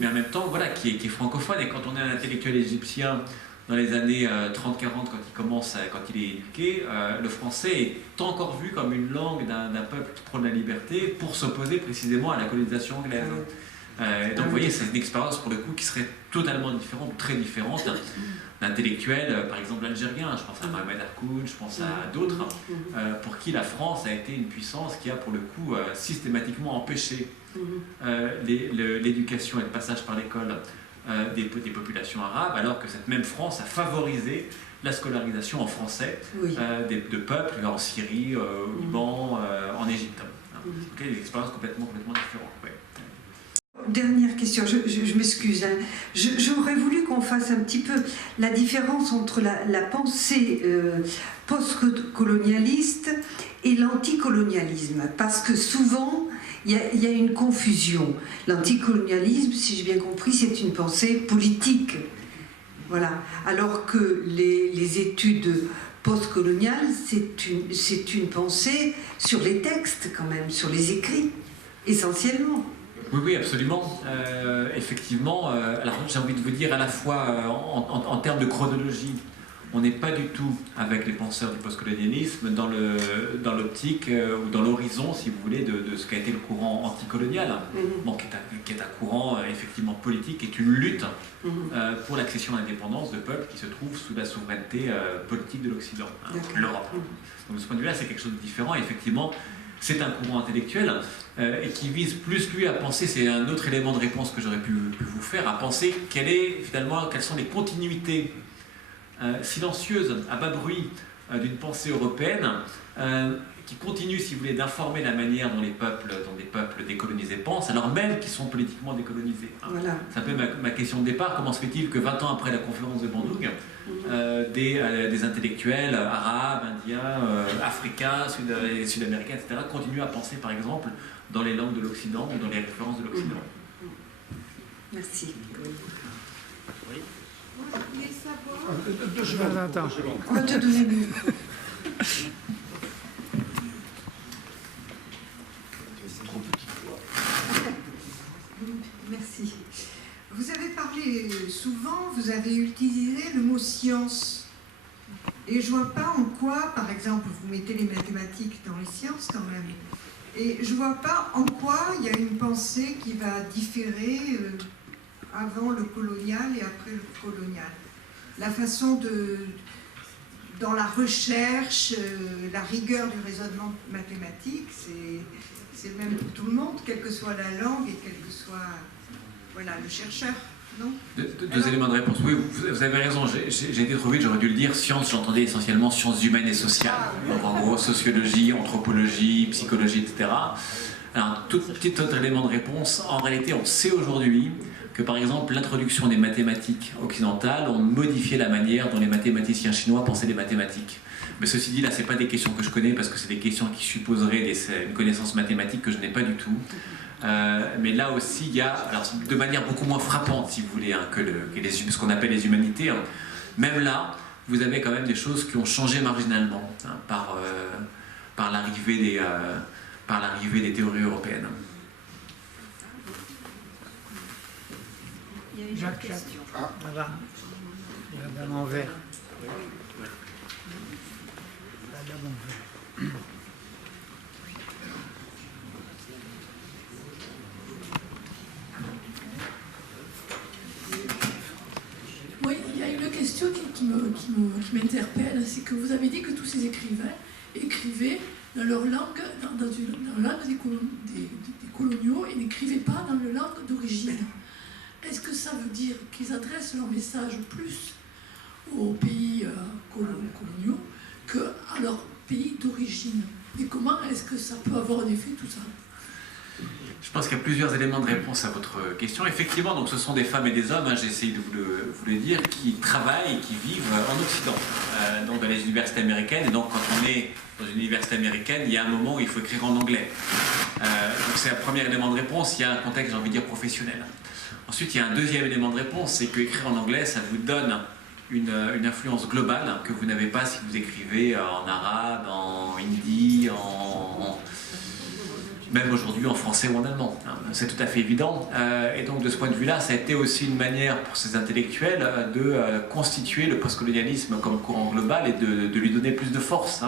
mais en même temps, voilà, qui est francophone. Et quand on est un intellectuel égyptien dans les années 30-40, quand il est éduqué, le français est encore vu comme une langue d'un peuple qui prône la liberté pour s'opposer précisément à la colonisation anglaise. Et donc, vous voyez, c'est une expérience pour le coup qui serait totalement différente, très différente d'intellectuels, par exemple algériens. Je pense à Mohamed Harkoun, je pense à d'autres, pour qui la France a été une puissance qui a pour le coup systématiquement empêché l'éducation et le passage par l'école des populations arabes, alors que cette même France a favorisé la scolarisation en français de peuples en Syrie, au Liban, en Égypte. Donc, il y a des expériences complètement différentes. Ouais. Dernière question, je m'excuse. J'aurais voulu qu'on fasse un petit peu la différence entre la pensée post-colonialiste et l'anticolonialisme, parce que souvent, il y a une confusion. L'anticolonialisme, si j'ai bien compris, c'est une pensée politique. Voilà. Alors que les études postcoloniales, c'est une pensée sur les textes quand même, sur les écrits, essentiellement. Oui, absolument. Effectivement, alors j'ai envie de vous dire à la fois en termes de chronologie, on n'est pas du tout avec les penseurs du postcolonialisme dans l'optique ou dans l'horizon, si vous voulez, de ce qu'a été le courant anticolonial, bon, qui est un courant effectivement politique, qui est une lutte pour l'accession à l'indépendance de peuples qui se trouvent sous la souveraineté politique de l'Occident, l'Europe. Donc de ce point de vue-là, c'est quelque chose de différent. Et effectivement, c'est un courant intellectuel et qui vise plus, lui, à penser, c'est un autre élément de réponse que j'aurais pu vous faire, à penser quelles sont les continuités silencieuses, à bas bruit, d'une pensée européenne qui continue, si vous voulez, d'informer la manière dont des peuples décolonisés pensent, alors même qu'ils sont politiquement décolonisés. Voilà. C'est un peu ma question de départ. Comment se fait-il que 20 ans après la conférence de Bandung, des intellectuels arabes, indiens, africains, sud-américains, etc., continuent à penser, par exemple, dans les langues de l'Occident ou dans les références de l'Occident? Merci. Oui. Moi, je voulais savoir... Attends. On va te donner le micro. Merci. Vous avez parlé souvent, vous avez utilisé le mot science. Et je ne vois pas en quoi, par exemple, vous mettez les mathématiques dans les sciences quand même. Et je ne vois pas en quoi il y a une pensée qui va différer avant le colonial et après le colonial. La façon dans la recherche, la rigueur du raisonnement mathématique, c'est le même pour tout le monde, quelle que soit la langue et quel que soit le chercheur, non? Deux éléments de réponse. Oui, vous avez raison, j'ai été trop vite, j'aurais dû le dire. Sciences, j'entendais essentiellement sciences humaines et sociales. Donc en gros, sociologie, anthropologie, psychologie, etc. Alors, tout petit autre élément de réponse, en réalité, on sait aujourd'hui que par exemple l'introduction des mathématiques occidentales ont modifié la manière dont les mathématiciens chinois pensaient les mathématiques. Mais ceci dit, là, ce n'est pas des questions que je connais parce que c'est des questions qui supposeraient une connaissance mathématique que je n'ai pas du tout. Mais là aussi, il y a, alors, de manière beaucoup moins frappante, si vous voulez, que ce qu'on appelle les humanités, même là, vous avez quand même des choses qui ont changé marginalement par l'arrivée par l'arrivée des théories européennes. Il y a une autre question. Voilà. La dame en vert. La dame en vert. Oui, il y a une question qui m'interpelle, c'est que vous avez dit que tous ces écrivains écrivaient dans leur langue, dans la langue des coloniaux et n'écrivaient pas dans leur langue d'origine. Est-ce que ça veut dire qu'ils adressent leur message plus aux pays coloniaux qu'à leur pays d'origine? Et comment est-ce que ça peut avoir un effet tout ça? Je pense qu'il y a plusieurs éléments de réponse à votre question. Effectivement, donc ce sont des femmes et des hommes, j'ai essayé de vous le dire, qui travaillent et qui vivent en Occident, donc dans les universités américaines. Et donc quand on est dans une université américaine, il y a un moment où il faut écrire en anglais. Donc c'est un premier élément de réponse, il y a un contexte, j'ai envie de dire, professionnel. Ensuite, il y a un deuxième élément de réponse, c'est qu'écrire en anglais, ça vous donne une influence globale que vous n'avez pas si vous écrivez en arabe, en hindi, même aujourd'hui en français ou en allemand. C'est tout à fait évident. Et donc de ce point de vue-là, ça a été aussi une manière pour ces intellectuels de constituer le postcolonialisme comme courant global et de lui donner plus de force.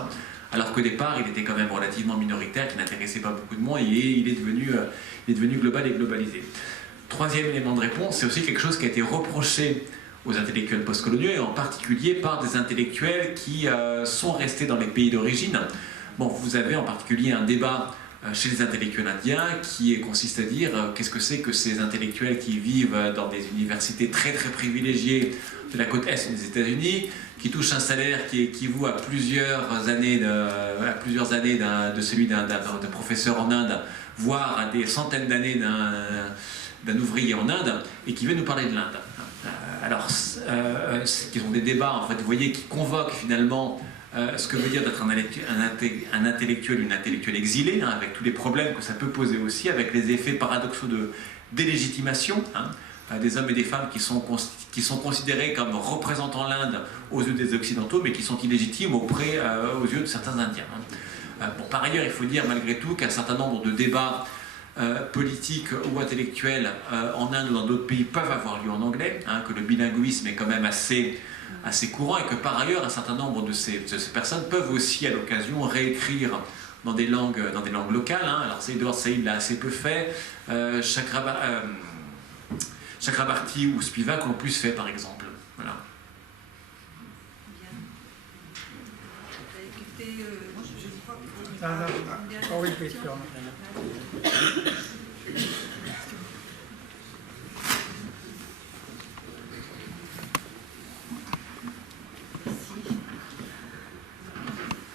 Alors qu'au départ, il était quand même relativement minoritaire, qui n'intéressait pas beaucoup de monde, et il est devenu global et globalisé. Troisième élément de réponse, c'est aussi quelque chose qui a été reproché aux intellectuels postcoloniaux, et en particulier par des intellectuels qui sont restés dans les pays d'origine. Bon, vous avez en particulier un débat chez les intellectuels indiens qui consiste à dire qu'est-ce que c'est que ces intellectuels qui vivent dans des universités très très privilégiées de la côte est des États-Unis, qui touchent un salaire qui équivaut à plusieurs années de celui d'un professeur en Inde, voire à des centaines d'années d'un ouvrier en Inde, et qui veut nous parler de l'Inde. Alors, ils ont des débats, en fait, vous voyez, qui convoquent finalement ce que veut dire d'être un intellectuel, une intellectuelle exilée, avec tous les problèmes que ça peut poser aussi, avec les effets paradoxaux de délégitimation, des hommes et des femmes qui sont considérés comme représentant l'Inde aux yeux des Occidentaux, mais qui sont illégitimes aux yeux de certains Indiens. Bon, par ailleurs, il faut dire malgré tout qu'un certain nombre de débats politiques ou intellectuels en Inde ou dans d'autres pays peuvent avoir lieu en anglais, que le bilinguisme est quand même assez courant, et que par ailleurs un certain nombre de ces personnes peuvent aussi à l'occasion réécrire dans des langues locales. Alors c'est Edward Said l'a assez peu fait, Chakrabarti ou Spivak l'ont plus fait par exemple. Voilà. Oui, question.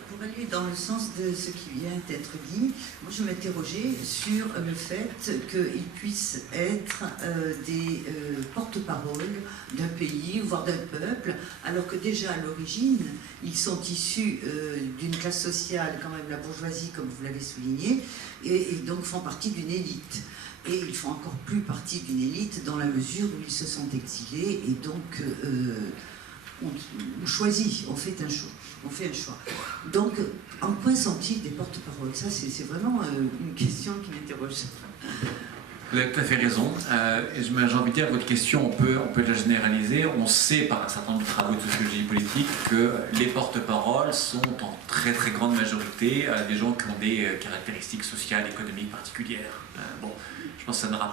Pour aller dans le sens de ce qui vient d'être dit, moi je m'interrogeais sur le fait qu'ils puissent être des porte-parole d'un pays, voire d'un peuple, alors que déjà à l'origine, ils sont issus d'une classe sociale, quand même la bourgeoisie, comme vous l'avez souligné, et donc font partie d'une élite. Et ils font encore plus partie d'une élite dans la mesure où ils se sont exilés et donc on choisit, on fait un choix. Donc, en quoi sont-ils des porte-parole? Ça, c'est vraiment une question qui m'interroge. Vous avez tout à fait raison. J'ai envie de dire, votre question, on peut la généraliser. On sait par un certain nombre de travaux de sociologie politique que les porte-paroles sont en très très grande majorité des gens qui ont des caractéristiques sociales, économiques particulières. Bon, je pense que ça n'aura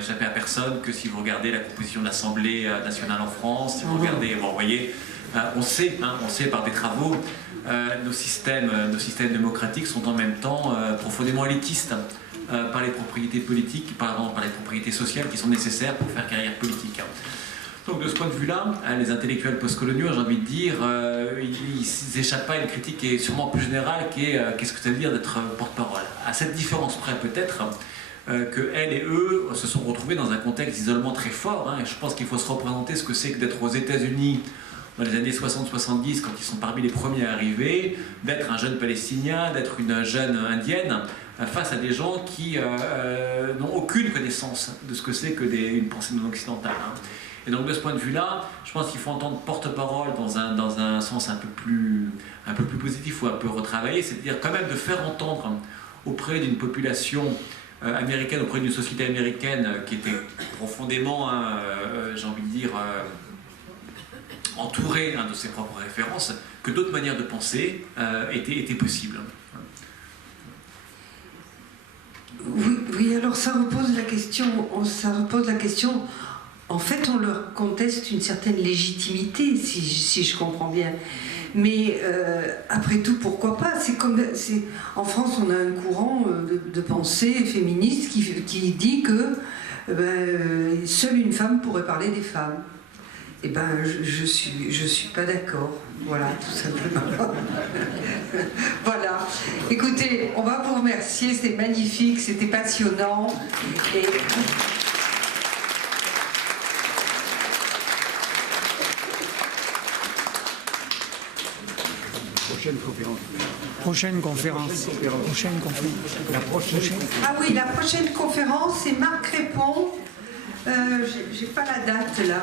échappé à personne que si vous regardez la composition de l'Assemblée nationale en France, si vous regardez, bon, vous voyez, on sait par des travaux, nos systèmes démocratiques sont en même temps profondément élitistes. Par les propriétés politiques, par les propriétés sociales qui sont nécessaires pour faire carrière politique. Donc de ce point de vue-là, les intellectuels postcoloniaux, j'ai envie de dire, ils n'échappent pas à une critique qui est sûrement plus générale, qui est qu'est-ce que ça veut dire d'être porte-parole. À cette différence près peut-être qu'elles et eux se sont retrouvés dans un contexte d'isolement très fort, et je pense qu'il faut se représenter ce que c'est que d'être aux États-Unis dans les années 60-70, quand ils sont parmi les premiers à arriver, d'être un jeune Palestinien, d'être une jeune Indienne, face à des gens qui n'ont aucune connaissance de ce que c'est que une pensée non occidentale. Et donc de ce point de vue-là, je pense qu'il faut entendre porte-parole dans un sens un peu plus positif ou un peu retravaillé, c'est-à-dire quand même de faire entendre auprès d'une population américaine, auprès d'une société américaine qui était profondément, j'ai envie de dire, entourée de ses propres références, que d'autres manières de penser étaient possibles. Oui, alors ça repose la question. En fait, on leur conteste une certaine légitimité, si je comprends bien. Mais après tout, pourquoi pas? En France, on a un courant de pensée féministe qui dit que seule une femme pourrait parler des femmes. Eh ben, je suis pas d'accord. Voilà, tout simplement. Voilà. Écoutez, on va vous remercier. C'était magnifique, c'était passionnant. Et... Prochaine conférence. La prochaine. Ah oui, la prochaine conférence, c'est Marc Répond. J'ai pas la date là.